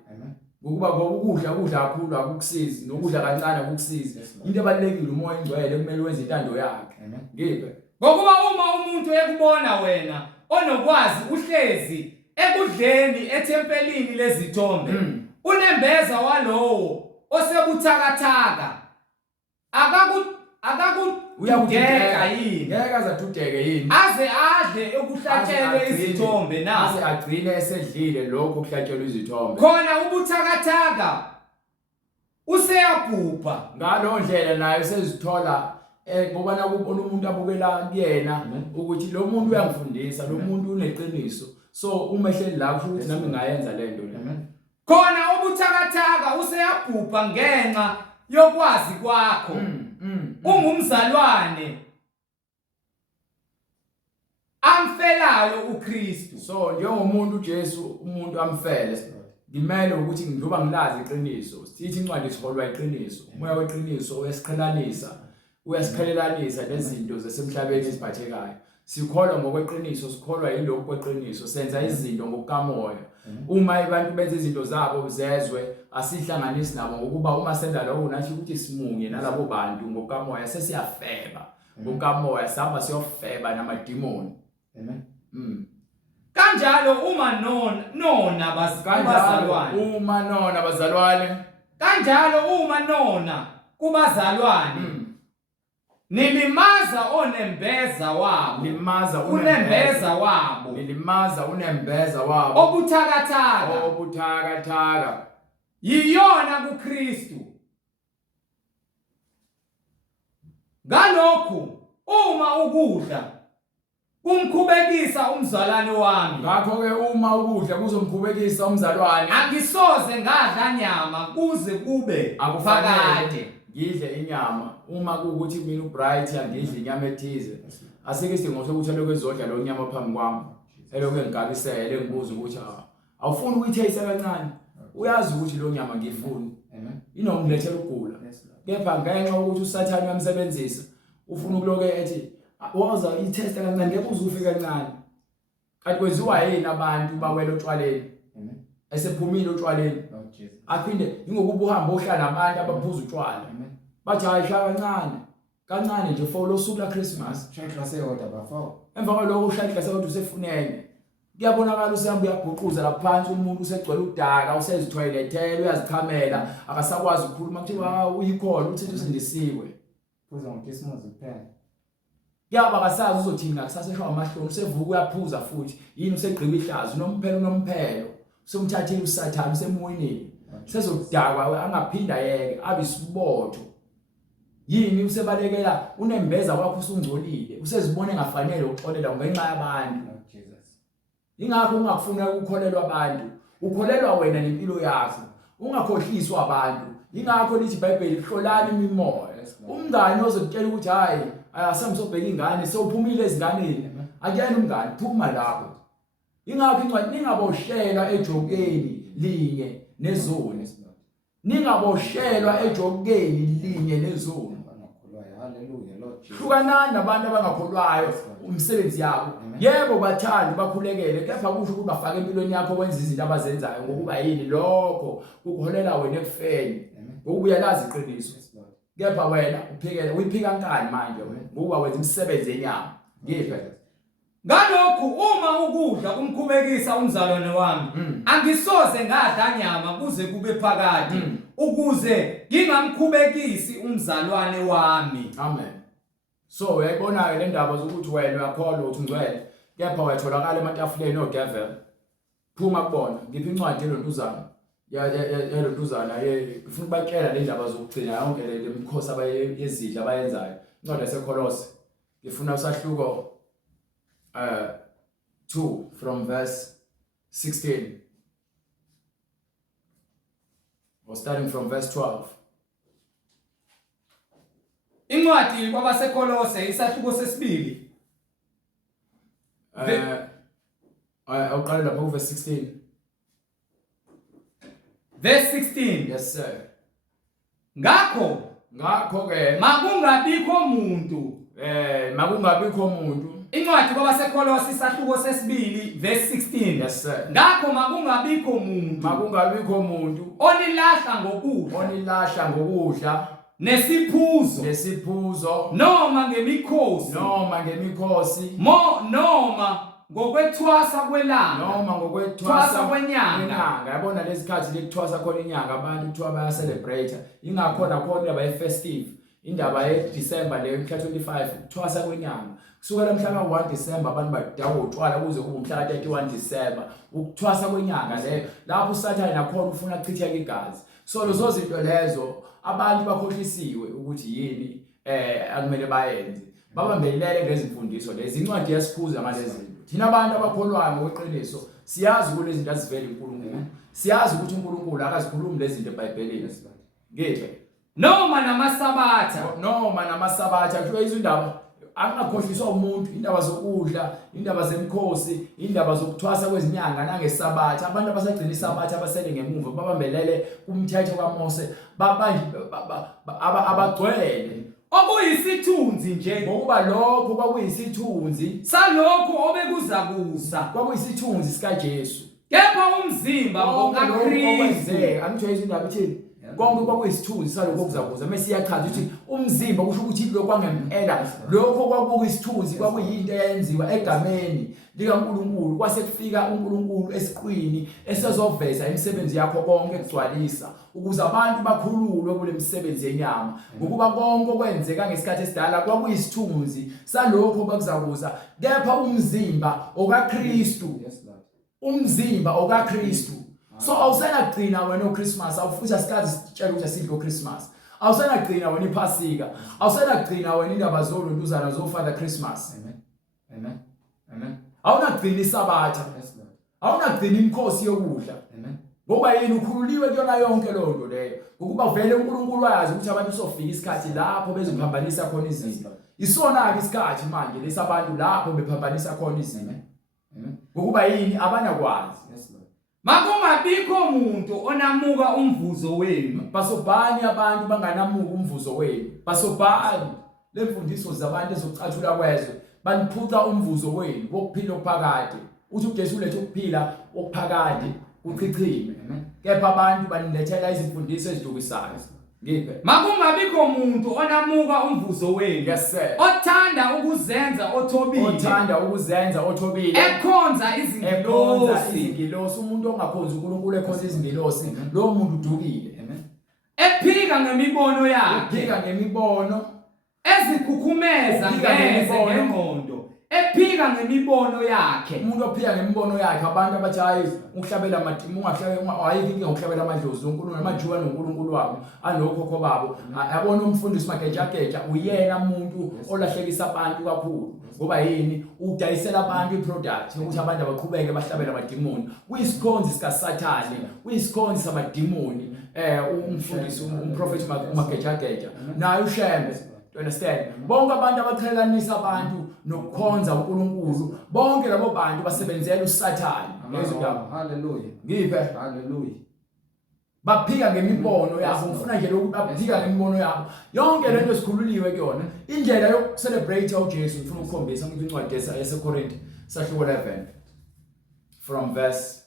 ngokuba ukudla kakhulu akukusizi nokudla kancane akukusizi Yes, Lord. into ebalekile umoya engcwele kumele wenze intando yakhe Amen. ngiphe ngokuba uma umuntu ekubona wena onokwazi uhlezi ekudleni ethempelini lezithombe unembeza walowo osebuthakathaka uyakudeka yini ngeke azadudeke yini aze adle okuhlatshelwe izithombe aze nazo agcine esedlile lokho okuhlatshelwe izithombe khona ubuthakathaka useyabhubha ngalo ndlela naye sezithola ngoba nakubona umuntu abukela kuyena ukuthi lo muntu uyangifundisa lo muntu uneqiniso so uma ehleli la kusho ukuthi nami ngayenza lento le Amen. khona ubuthakathaka useyabhubha ngenxa yokwazi kwakho ungumzalwane amfelayo uKristu so njengomuntu uJesu umuntu amfele ngimele ukuthi ngizoba ngilazi iqiniso sithi incwadi isiholwa iqiniso umoya weqiniso uyasiqhelelanisa nezinto zasemhlabeni eziphathekayo sikholwa ngokweqiniso sikholwa yilokho kweqiniso senza izinto ngokukamoya uma abantu benza izinto zabo zezwe asihlanganisi nabo ngokuba uma senza lokho nathi ukuthi simunye nalabo bantu ngokukamoya sesiyafeba ngokukamoya sihamba siyofeba namadimoni. Amen. kanjalo uma nona bazalwane uma nona bazalwane kanjalo uma nona kubazalwane nilimaza onembeza wabo nilimaza unembeza wabo obuthakathaka yiyona kuKristu ngalokho uma ukudla kumkhubekisa umzalwane wami ngakho ke uma ukudla kuzomkhubekisa umzalwane angisoze ngadla nyama kuze kube akufakade ngidle inyama uma kuukuthi mina uBright angidle inyama ethize asike isidingo sokuthi lokho ezodla lo nyama phambi kwami elokho engigabisele ngibuza ukuthi awufuni ukuyithayisa kancane uyazi ukuthi lo nyama ngifuni inomlethela ukugula kepha ngenxa ukuthi uSathane uyamsebenzisa ufuna ukuloke ethi waza i-test kancane ngeke uzufe kancane kanti kwenziwa yini abantu bawela otshwaleni esephumile otshwaleni aphinde ingokuba uhamba ohlala nabantu abaphuza utshwala bathi hayi shaya kancane nje for lo suku la Christmas shaya class eyodwa bafo emva kwalokho ushaya class eyodwa usefunene kuyabonakala usihamba uyabhuquza lapha phansi umuntu usegcwele udaka usezithoyilethela uyazichamela akasakwazi ukukhuluma kuthiwa uyikhona uthi usindisiwe phuza ngoKhisimusi kuphela yaba akasazi uzothini ngakusasa eshawa amahloni usevuka uyaphuza futhi yini usegqiba ihlazo unomphelo somthathile usathana usemoyeni sezodakwa angaphinda yeke abisibotho yini usebalekela unembeza kwakho usungcolile usezibone ngafanele ukuxolela ngenxa yabantu ingakho ungakufuna ukukholelwa abantu ukholelwa wena nempilo yakho ungakhohliswa abantu ingakho lithi iBhayibheli hlolani imimoya umngani ozokutshela ukuthi hayi asamsobheka ingane sewuphumile ezinganeni akuyena umngani phuma lapho ingakho incwadi ningaboshelwa ejokeni linye nezoni ningaboshelwa ejokeni linye nezoni haleluya Lord Jesus hlukanani nabantu abangakholwayo umsebenzi yabo yebo bathanda bakhulekele kepha kusho ukuthi bafake empilweni yakho wenza izinto abazenzayo ngokuba yini lokho ukuholela wena ekufeni ngokubuya lazi iqiniso kepha wena uphikele uyiphika kancane manje wena ngoba wenza imisebenzi yenyama ngiphe ngalokho uma ukudla kumkhubekisa umzalwane wami angisoze ngadla nyama kuze kube phakade ukuze ngingamkhubekisi umzalwane wami amen so uyayibona le ndaba zokuthi wena uyakholwa ukuthi ungcwele kepha uyatholakala ematafuleni odevel phuma kubona ngiphi incwadi yelontuzana yelontuzana ufuna ukubakela le ndaba zokugcina yonke le mikhosi abayezidla abayenzayo incwadi yaseKolose ngifuna usahluko 2 from verse 16 or starting from verse 12 incwadi kwabaseKolose isahluko sesibili awuqala lapha ku verse 16 verse 16 yes sir ngakho ke makungabikho umuntu incwadi kwabaseKolose isahluko sesibili verse 16 yes sir ngakho makungabikho umuntu onilahla ngokudla nesiphuzo noma ngemikhosi noma ngokwethwasa kwelanga kwenyanga yabona lesikhathi lekuthwasa khona inyanga abantu kuthiwa baya celebrate ingakhona khona indaba ye-festive indaba ye-December le mhla 25 ukuthwasa kwenyanga kusukela mhla ka-1 December abantu badawo utshwala kuze kube umhla ka-31 December ukuthwasa kwenyanga leyo lapho usathane nakhona ufuna kuchitheka igazi so lezo zinto lezo abantu bakhohlisiwe ukuthi yini akumele bayenze babambelele ngezimfundiso lezi incwadi yasiphuza ngalezi zinto thina abantu abakholwayo ngokweqiniso siyazi kulezi zinto azivela uNkulunkulu siyazi ukuthi uNkulunkulu akazikhulumi lezi zinto eBhayibhelini ngeke noma namasabatha kuthiwa izindaba angakhohliswa umuntu indaba zokudla indaba zemikhosi indaba zokuthwasa kwezinyanga nangesabatha abantu abasagcina isabatha abasele ngemuva babambelele kumthetho kaMose abagcwele okuyisithunzi nje ngokuba lokho kwakuyisithunzi salokho obekuzakuza kwakuyisithunzi sikaJesu kepha umzimba ngokaKristu angithola izindaba ithini konke kwakuyisithunzi salokho okuzakuza mesiyachaza ukuthi umzimba kusho ukuthi lokho kwangempela lokho kwakuyisithunzi kwakuyinto eyenziwa egameni likaNkulunkulu kwase kufika uNkulunkulu esiqwini esezoveza imisebenzi yakho konke kugcwalisa ukuze abantu bakhululwe kule misebenzi yenyama ngokuba konke kwenzeka ngesikhathi esidala kwakuyisithunzi salokho bakuzakuza kepha umzimba okaKristu so awusenagcina wena uChristmas awufuthi asikhathi sitshela ukuthi asidlo Christmas awusenagcina wena iPhasika awusenagcina wena indaba zolontuzana zo Father Christmas amen awunagcina isabatha awunagcina imikhosi yokudla ngoba yini ukhululiwe kuyona yonke lo nto leyo ngokuba vele uNkulunkulu wayazi ukuthi abantu sofika isikhathi lapho bezophambanisa khona izinto isona ke isikhathi manje lesabantu lapho bephambanisa khona izinto ngokuba yini abanakwazi makungabikho umuntu onamuka umvuzo wenu basobhani abantu banganamuka umvuzo wenu basobhani lemfundiso zabantu ezokucathula kwezwe baniphuca umvuzo wenu wokuphila okuphakade uthi uJesu ulethe ukuphila okuphakade uchichime kepha abantu banilethela izimfundiso ezidukisayo ngiphe makungabikho umuntu onamuka umvuzo wenu yes sir othanda ukuzenza othobile ekhonza izingilosi umuntu ongakhonza uNkulunkulu ekhonza izingilosi lo muntu udukile ephika ngemibono yakhe ezikhukhumeza ngengqondo ephika ngemibono yakhe umuntu ophika ngemibono yakhe abantu abathi hayi uhlabela amatimu ungahlabela ayikho ukuhlabela amadlozi uNkulunkulu amajuwa noNkulunkulu wabo anokhokho babo yabona umfundisi magejageja uyena umuntu olahlekisa abantu kakhulu ngoba yini udayisela abantu iproduct ukuthi abantu abaqhubeke bahlabela amadimoni kuyisikhonzi sika Sathane kuyisikhonzi samadimoni umfundisi umprofeti magejageja naye ushembe. You understand? Bonke abantu abaqhelekanisa abantu nokukhonza uNkulunkulu bonke labo bantu basebenzela uSathane. Hallelujah. Ngiphe? Hallelujah. Baphika ngemibono yabo ufuna nje lokhu baphika ngemibono yabo yonke lento esikhululiwe kuyona indlela yokucelebrate uJesu ngifuna ukukhombisa incwadi yaseKorinte sahluko 11 from verse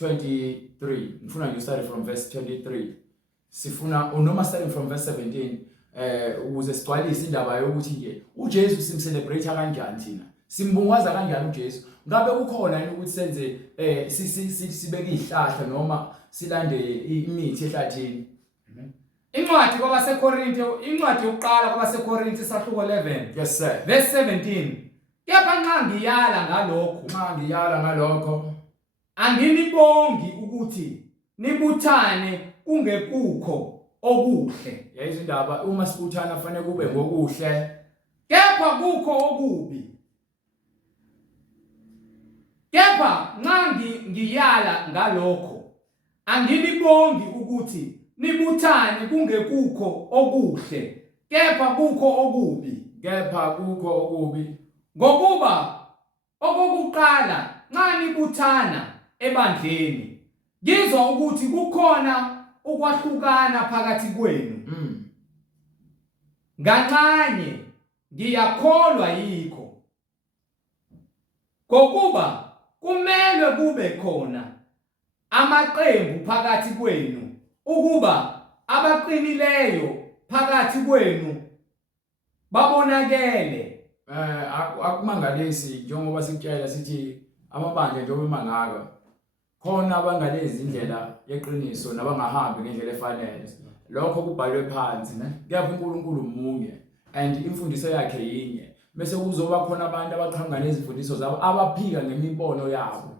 23 ngifuna nje start from verse 23 sifuna noma starting from verse 17 ukuze sigcwalise indaba yokuthi nje uJesu simcelebrate kanjani thina simbungaza kanjani uJesu ngabe kukhona yini ukuthi senze sibeke izihlahla noma silande imithi ehlathini. Incwadi kwabaseKorinte incwadi yokuqala kwabaseKorinte sahluko 11 yes sir verse 17 kepha nxa ngiyala ngalokho anginibongi ukuthi nibuthane kungekukho okuhle yayizindaba uma sibuthana fanele kube ngokuhle kepha kukho okubi kepha nxa ngiyala ngalokho anginibongi ukuthi nibuthane kungekukho okuhle kepha kukho okubi ngokuba okokuqala nxa nibuthana ebandleni ngizwa ukuthi kukhona ukwahlukana phakathi kwenu ngancane ngiyakholwa yikho ngokuba kumele kube khona amaqembu phakathi kwenu ukuba abaqinileyo phakathi kwenu babonakele akumangalisi njengoba sikutshela sithi amabandla njengoba mangaka khona abangalezi indlela yeqiniso nabangahambi ngendlela efanele lokho kubhalwe phansi kepha uNkulunkulu umunye and imfundiso yakhe yinye bese kuzoba khona abantu abaqhamuka nezimfundiso zabo abaphika ngemibono yabo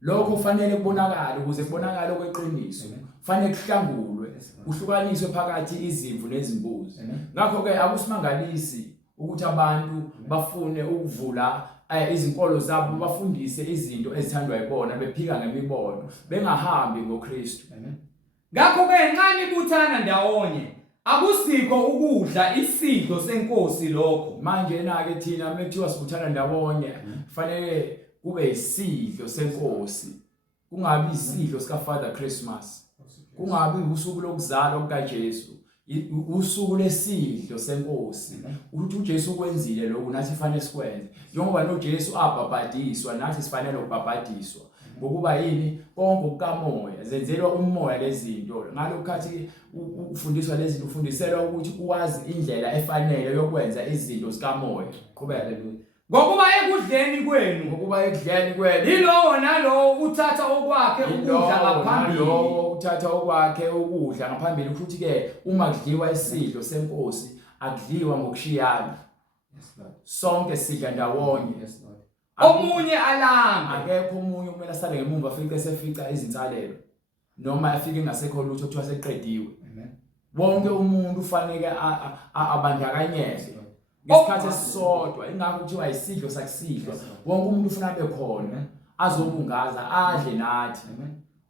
lokho kufanele kubonakale ukuze kubonakale okweqiniso kufanele kuhlangulwe kuhlukaniswe phakathi izimvu nezimbuzi ngakho ke akusimangalisi ukuthi abantu bafune ukuvula izinkolo zabo bafundise izinto ezithandwa yibona bephika ngemibono bengahambi ngoKristu. Ngakho ke nxa nibuthana ndawonye akusikho ukudla isidlo senkosi lokho manje na ke thina mekuthiwa sibuthana ndawonye kufanele kube isidlo senkosi kungabi isidlo sika Father Christmas kungabi usuku lokuzalwa kukaJesu usuku lesidlo senkosi ukuthi uJesu kwenzile lokho nathi fanele sikwenze njengoba noJesu abhabhadiswa nathi sifanele ukubhabhadiswa ngokuba yini konke ukukamoya zenzelwa umoya lezinto ngalokhathi ufundiswa lezinto ufundiselwa ukuthi uwazi indlela efanele yokwenza izinto zikamoya qhubeka ngokuba ekudleni kwenu yilowo nalowo uthatha okwakhe ukudla ngaphambili futhi ke uma kudliwa isidlo senkosi akudliwa ngokushiyana sonke sidla ndawonye omunye alambe akekho umunye kumele asale ngemumva afike sefica izinsalelo noma afike ngasekho lutho kuthiwa seqediwe wonke umuntu ufanele abandakanyeke ngesikhathi esisodwa ingakho kuthiwa isidlo sakusidlo wonke umuntu ufuna abe khona azobungaza adle nathi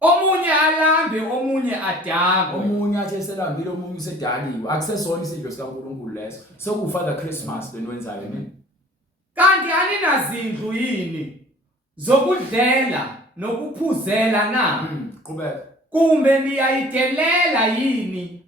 omunye alambe omunye adakwe omunye athi eselambile omunye usedaliwe akusesona isidlo sikaNkulunkulu leso sokuFather Christmas benwenzayo nini kanti aninazindlu yini zokudlela nokuphuzela na? Qhubeka. Kumbe niyayidelela yini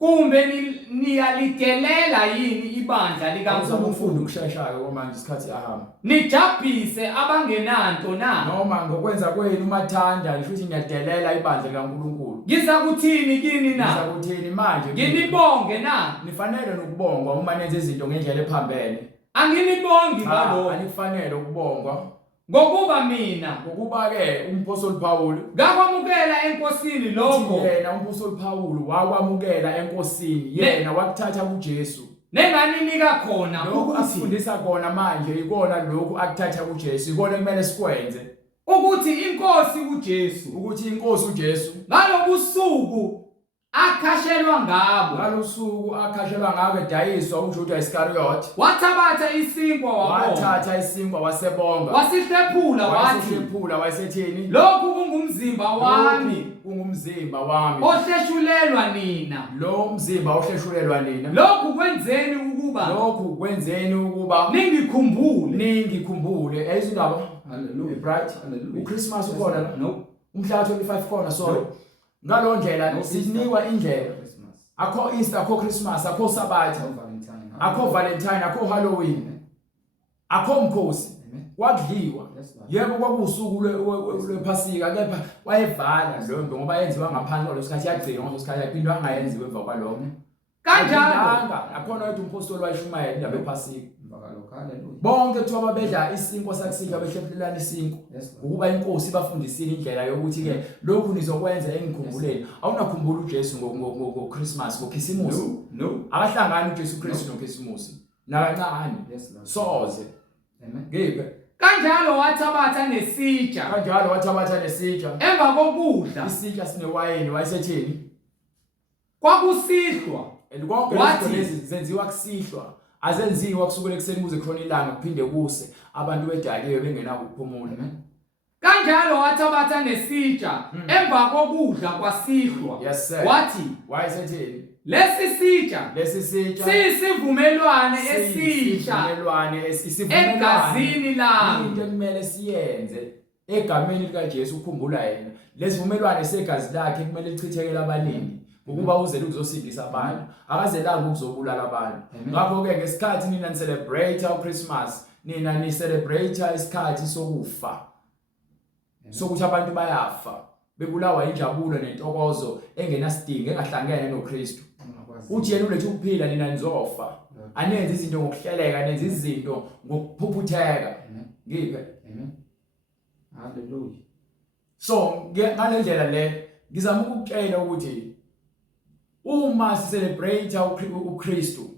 kumbe niyaligelela yini ibandla likaNkulunkulu ufunda ukusheshshayo manje isikhathi ahamba nijabhise abangenanto na noma ngokwenza kwenu mathanda ngisho ukuthi niyadelela ibandla likaNkulunkulu ngizakuthini kini na ngizakuthini manje nginibonge na nifanele ukubongwa uma nenze izinto ngendlela ephambene anginibongi ngalokho anifanele ukubongwa ngokuba mina ngokuba ke umpostoli Paul ngakwamukela enkosini lokho yena umpostoli Paul wakwamukela enkosini yena wakuthatha kuJesu nenganinika khona lokhu ukuthi asifundisa khona manje ikona lokhu akuthatha kuJesu ikona kumele sikwenze ukuthi inkosi uJesu ukuthi inkosi uJesu ngalobusuku akhashelwa ngabo ngalosuku akhashelwa ngabo edayiswa uJuda Iscariot wathabatha isinkwa wathatha isinkwa wasebonga wasihlephula wasethini lokhu kungumzimba wami kungumzimba wami ohleshulelwa nina lo mzimba ohleshulelwa nina lokhu kwenzeni ukuba ningikhumbule ayizindaba haleluya bright haleluya uChristmas ukhona no umhla 25 khona sorry ngalo ndlela sinikwa indlela akho Easter akho Christmas akho Sabatha akho Valentine akho Halloween akho mkhosi wakudliwa yebo kwakusuku lwephasika kepha wayevala lonto ngoba yenziwa ngaphansi kwalesikhathi yagcina ngosikhathi yaphindwa angayenziwe emva kwalokho kanjalo akhona ukuthi umpostoli wayishumayela indaba ephasika bonke kuthiwa babedla isinkwa sakusika behlephulelana isinkwa ukuba inkosi ibafundisile indlela yokuthi ke lokhu nizokwenza engikhumbuleni awunakhumbula uJesu ngoChristmas ngoKhisimusi no akahlangani uJesu Kristu noKhisimusi nakancane soze amen ngiphe kanjalo wathabatha nesitsha emva kokudla isitsha sinewayini wayesethini kwakusihlwa konke lezi zenziwa kusihlwa azenziwa kusukela ekseni kuze khona ilanga kuphinde kuse abantu bedakiwe bengenako ukuphumula kanjalo wathabatha nesitsha emva kokudla kwasihlwa wathi wayesethini lesi sitsha sisivumelwane esisha egazini lami into kumele siyenze egameni likaJesu ukukhumbula yena lesivumelwane segazi lakhe kumele lichithekele abaningi ukuba uzele ukuzosindisa abantu akazelanga ukuzobulala abantu ngakho ke ngesikhathi nina ni celebrate uChristmas nina ni celebrate isikhathi sokufa sokuthi abantu bayafa bebulawa injabulo nentokozo engenasidingo engahlangene noKristu uthi yena ulethe ukuphila nina nizofa anenze izinto ngokuhleleka nenze izinto ngokuphuphutheka ngiphe amen haleluya so ngalendlela le ngizama ukukutshela ukuthi uma celebrate uKristu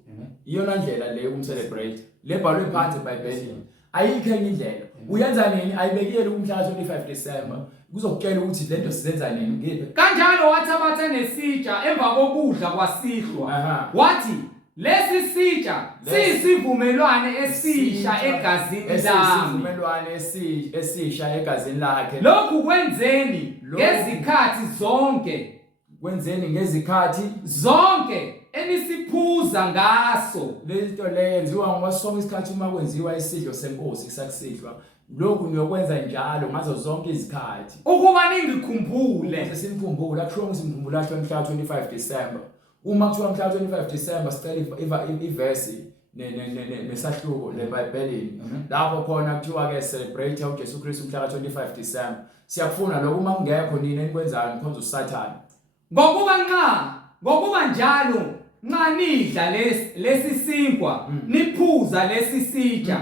iyona ndlela le umcelebrate lebhalwe phansi eBhayibhelini ayikho enye indlela uyenza nini ayibekele umhla 25 December kuzokutshela ukuthi lento sizenza nini ngiphe kanjalo wathabatha nesitsha emva kokudla kwasihlwa wathi lesi sitsha sisivumelwane esisha egazini lami sisivumelwane esisha egazini lakhe lokhu kwenzeni ngezikhathi zonke enisiphuza ngaso lento le yenziwa ngoba sonke isikhathi uma kwenziwa isidlo senkosi kusakusihlwa lokhu niyokwenza njalo ngazo zonke izikhathi ukuba ningikhumbule simkhumbula kusho ukuthi simkhumbula mhla 25 December uma kuthiwa mhla 25 December sicela iverse nesahluko leBhayibhelini lapho khona kuthiwa ke celebrate uJesu Kristu mhla 25 December siyafuna lokho uma kungekho nina enikwenzayo nikhonza uSathane ngokuba njalo nxa nidla lesi sinkwa niphuza lesi sitsha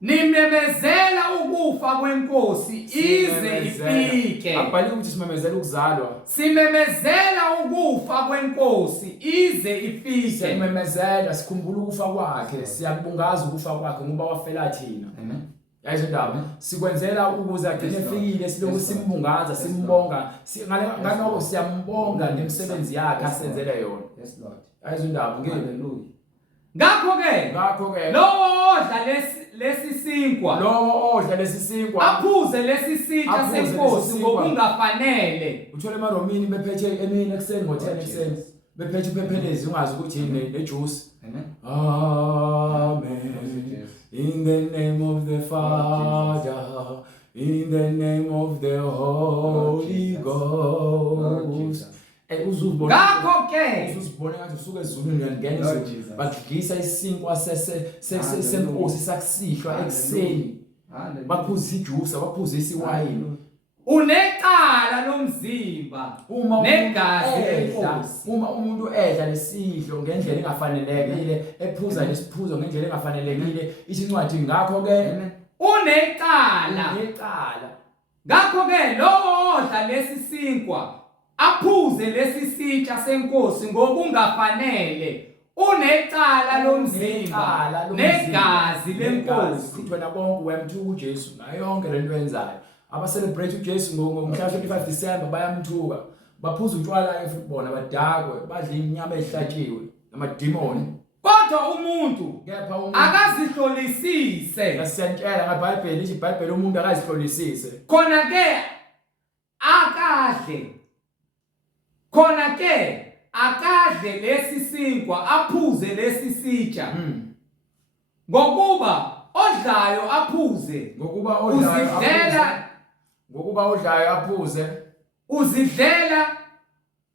nimemezela ukufa kwenkosi ize ifike akubali ukuthi simemezela ukuzalwa simemezela ukufa kwenkosi ize ifike simemezela sikhumbula ukufa kwakhe siyabungaza ukufa kwakhe ngoba wafela thina amen ayizindaba sikwenzela ukuze agcine efikile siloku simbungaza simbonga ngalokho siyambonga ngemisebenzi yakhe asenzele yona yes lord ayizindaba haleluya ngakho ke lo odla lesi sinkwa aphuze lesi sitsha senkosi ngokungafanele uthole emaromini bephethe emini ekseni ngo10 ekseni bephethe uphephelezi ungazi ukuthi nejuice amen in the name of the Father in the name of the Holy Ghost uzuzibona ngakho ke uzuzibona ngathi usuke ezulwini uyangena Lord izulu Jesus. badlisa isinkwa senkosi sakusihlwa ekseni baphuza ijuice baphuza isiwayini unecala lomzimba negazi lenkosi. uma umuntu edla lesidlo ngendlela engafanelekile ephuza lesiphuzo ngendlela engafanelekile isincwadi ngakho ke Unecala. Ngakho ke lowo odla lesi sinkwa aphuze lesi sitsha senkosi ngokungafanele unecala lomzimba negazi lenkosi. Kuthona bonke wemthuka uJesu ngayo yonke lento yenzayo abacelebrate uJesu ngomhla 25 December bayamthuka baphuza utshwala futhi bona badakwe badla inyama ehlatshiwe namademoni. Kodwa umuntu Kepha umuntu akazihlolisise. ngasiyantshela ngaBhayibheli iBhayibheli umuntu akazihlolisise Khona ke akadle lesi sinkwa aphuze lesi sitsha ngokuba odlayo aphuze ngokuba odlayo aphuze uzidlela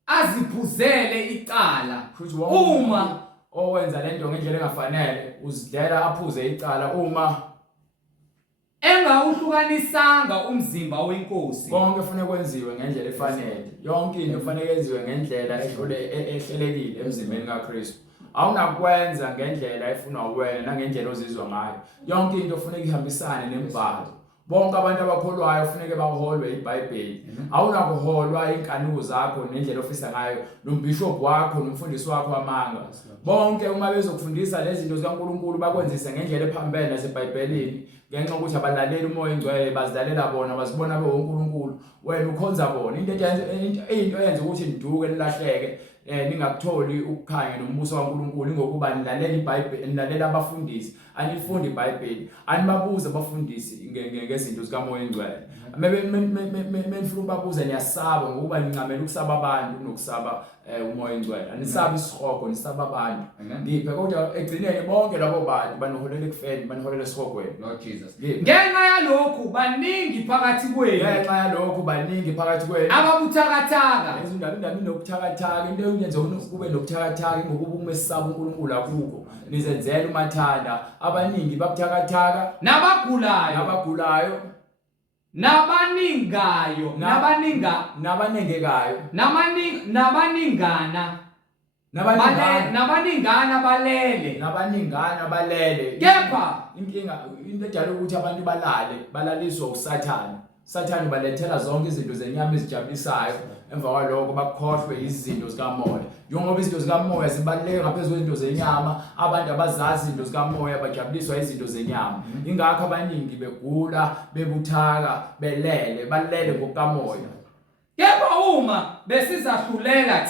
aziphuzele icala. Uma owenza lento ngendlela engafanele uzidlela aphuze icala uma engawuhlukanisanga umzimba wenkosi. konke kufanele kwenziwe ngendlela efanele yonke into kufanele yenziwe ngendlela ehlelekile emzimbeni kaKristu awunakwenza ngendlela efuna uwena nangendlela ozizwa ngayo yonke into kufanele ihambisane nemibhalo bonke abantu abakholwayo kufanele baholwe iBhayibheli awunakuholwa inkanuko zakho nendlela ofisa ngayo nombishop wakho nomfundisi wakho amanga bonke uma bezokufundisa lezi zinto zikaNkulunkulu bakwenzise ngendlela ephambene naseBhayibhelini ngenxa ukuthi abalaleli umoya engcwele bazilalela bona bazibona bewonkulunkulu wena ukhonza bona into eyenza ukuthi niduke nilahleke ningakutholi ukukhanya nombuso kaNkulunkulu ngokuba nilalela iBhayibheli nilalela abafundisi anifundi iBhayibheli anibabuza abafundisi ngezinto zikamoya engcwele menifuna ukubabuza niyasaba ngokuba nincamela ukusaba abantu nokusaba umoya engcwele anisabi isihogo nisaba abantu ngiphe kodwa egcineni bonke labo bantu banoholela ekufeni banoholela esihogweni Lord Jesus. Ngenxa yalokhu baningi phakathi kwenu ababuthakathaka. Izindaba inokuthakathaka into eyenza kube nokuthakathaka ngokuba umesaba uNkulunkulu akukho nizenzela umathanda abaningi babuthakathaka nabagulayo Nabaningekayo balele. Kepha inkinga into edala ukuthi abantu balaliswa uSathane balethela zonke izinto zenyama ezijabulisayo emva kwalokho bakhohlwe izinto zikamoya njengoba izinto zikamoya zibaluleke ngaphezulu kwezinto zenyama abantu abazazi izinto zikamoya bajabuliswa izinto zenyama ingakho abaningi begula bebuthaka balele ngokukamoya. Kepha uma besizahlulela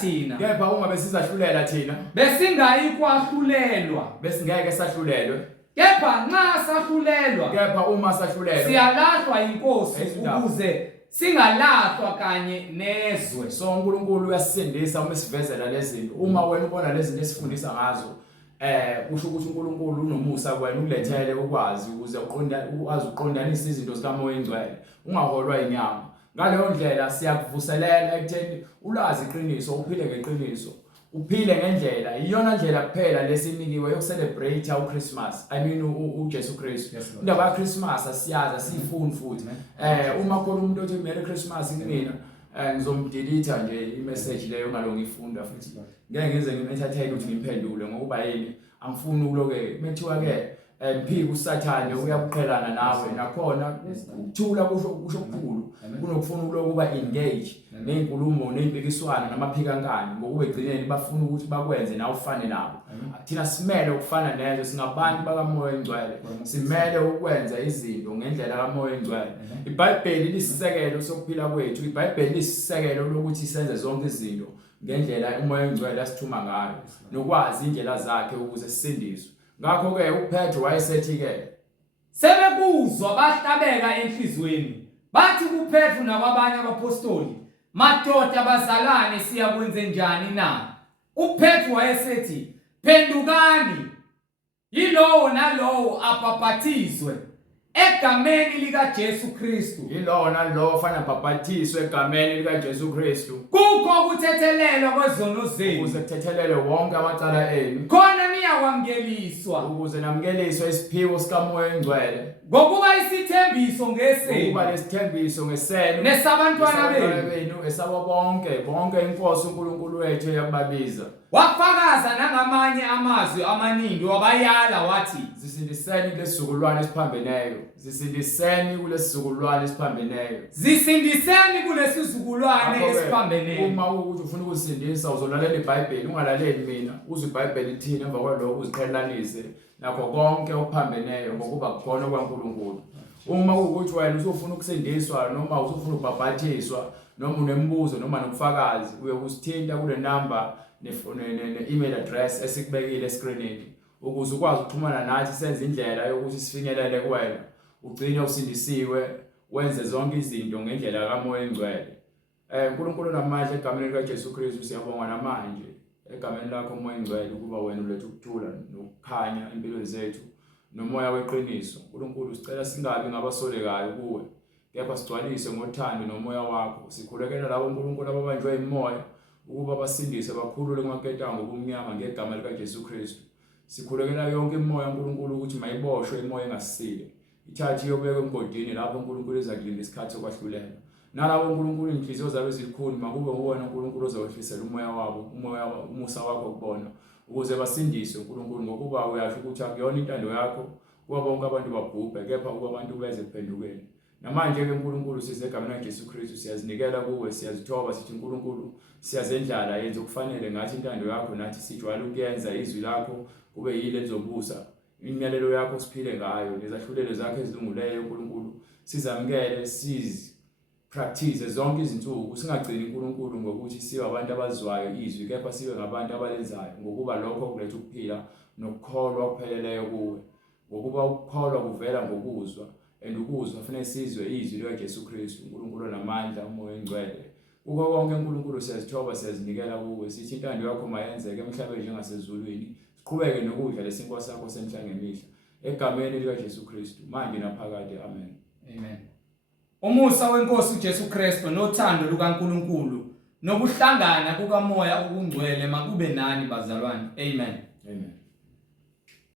thina besingayi kwahlulelwa besingeke sahlulelwe. Kepha nxa sahlulelwa uma sahlulelwa siyalahlwa inkosi ukuze singalahlwa kanye nezwe. So uNkulunkulu uyasisindisa uma sivezela lezi zinto uma wena ubona lezi zinto esifundisa ngazo kusho ukuthi uNkulunkulu unomusa kwena ukulethele ukwazi ukuze uqondanise izinto zikamoya engcwele ungaholwa inyama. Ngaleyo ndlela siyakuvuselela ekutheni ulazi iqiniso uphile ngeqiniso uphile ngendlela iyona ndlela kuphela lesinikiwe yokucelebrate uChristmas uJesu Kristu. Indaba kaChristmas asiyazi asiyifuni futhi uma khona umuntu othi Merry Christmas kumina ngizomdelete nje imessage leyo ngalongifunda futhi ngeke ngize ngimentertain ukuthi ngimphendule ngokuba yini angifuni ukuloke methiwa ke mphiko uSathane uyabuqhelana nawe nakhona ukuthula kusho okukhulu kunokufuna ukulokuba engage nezinkulumo nezimpikiswano namaphikankani ngokuba egcineni bafuna ukuthi bakwenze nawe ufane nabo. Thina simele ukufana nezo singabantu bakamoya engcwele simele ukwenza izinto ngendlela kamoya engcwele. iBhayibheli lisisekelo sokuphila kwethu iBhayibheli lisisekelo lokuthi senze zonke izinto ngendlela umoya engcwele asithuma ngayo nokwazi indlela zakhe ukuze sisindiswe. Ngakho ke uPetro wayesethi ke sebekuzwa bahlabeka enhlizweni bathi kuPetro nakwabanye abapostoli madoda bazalwane siyakwenze njani na. uPetro wayesethi phendukani yilowo nalowo abhaphathizwe egameni likaJesu Kristu. Yilona lo ofana bhapathiswe egameni likaJesu Kristu. Kukho ukuthethelelwa kwezono zenu. Ukuze kuthethelelwe wonke amacala enu. Khona niyakwamukeliswa. Ukuze namkeliswe isiphiwo sikaMoya Engcwele. Ngokuba isithembiso ngesenu. Ukuba lesithembiso ngesenu. Nesabantwana benu. Esabo bonke inkosi uNkulunkulu wethu yababiza. Wafakaza nangamanye amazwi amaningi wabayala wathi, zisindiseni kulesizukulwane esiphambeneyo. Zisindiseni kulesizukulwane esiphambeneyo. Zisindiseni kulesizukulwane esiphambeneyo. Uma ukuthi ufuna ukuzisindisa uzolalela iBhayibheli, ungalaleli mina. Uzwe iBhayibheli ithini, emva kwalokho uziqhelanise nakho konke okuphambeneyo ngokuba kukhona kwaNkulunkulu. Uma ukuthi wena usufuna ukusindiswa noma usufuna ukubhaphathiswa noma unemibuzo noma nobufakazi, uyokusithinta kule number ne-email address esikubekile escreenini ukuze ukwazi ukuxhumana nathi senze indlela yokuthi sifinyelele kuwena, ugcine usindisiwe, wenze zonke izinto ngendlela kaMoya Engcwele. uNkulunkulu namandla egameni likaJesu Kristu siyabonga namanje egameni lakho Moya Engcwele ukuba wena uletha ukuthula nokukhanya empilweni zethu nomoya weqiniso. uNkulunkulu sicela singabi ngabasolekayo kuwe, kepha sigcwalise ngothando nomoya wakho. Sikhulekela labo uNkulunkulu ababanjwe imoya ukuba basindise bakhulule kumaketanga obumnyama ngegama likaJesu Kristu. Sikhulekela yonke imoya uNkulunkulu ukuthi mayiboshwe imoya engasile, ithathe iyobekwa emgodini lapho uNkulunkulu ezakulinda isikhathi sokwahlulela. Nalabo uNkulunkulu inhliziyo zabo ezikhulu makube uwena uNkulunkulu ozawehlisela umoya wabo, umusa wakho kubona ukuze basindiswe uNkulunkulu, ngokuba uyasho ukuthi akuyona intando yakho kuba bonke abantu babhubhe, kepha ukuba abantu beze kuphendukeni. Namanje ke uNkulunkulu sisegameni likaJesu Kristu siyazinikela kuwe, siyazithoba sithi uNkulunkulu siyazendlala yenze okufanele ngathi intando yakho nathi sijwayele ukuyenza, izwi lakho kube yile lizobusa, imiyalelo yakho siphile ngayo, nezahlulelo zakho ezilunguleyo uNkulunkulu sizamkele, practice zonke izinsuku. Singagcini uNkulunkulu ngokuthi sibe abantu abazwayo izwi, kepha sibe ngabantu abalenzayo, ngokuba lokho kuletha ukuphila nokukholwa okupheleleyo kuwe, ngokuba ukukholwa kuvela ngokuzwa, ukuzwa kufanele sizwe izwi likaJesu Kristu. uNkulunkulu namandla uMoya Engcwele ukho konke uNkulunkulu siyazithoba, siyazinikela kuwe, sithi intando yakho mayenzeke emhlabeni njengasezulwini. Siqhubeke nokudla lesinkosi yakho senhla ngemihla egameni likaJesu Kristu manje naphakade, amen. Amen. Umusa wenkosi uJesu Kristu nothando lukaNkulunkulu nokuhlangana kukaMoya okungcwele makube nani bazalwane. Amen. Amen.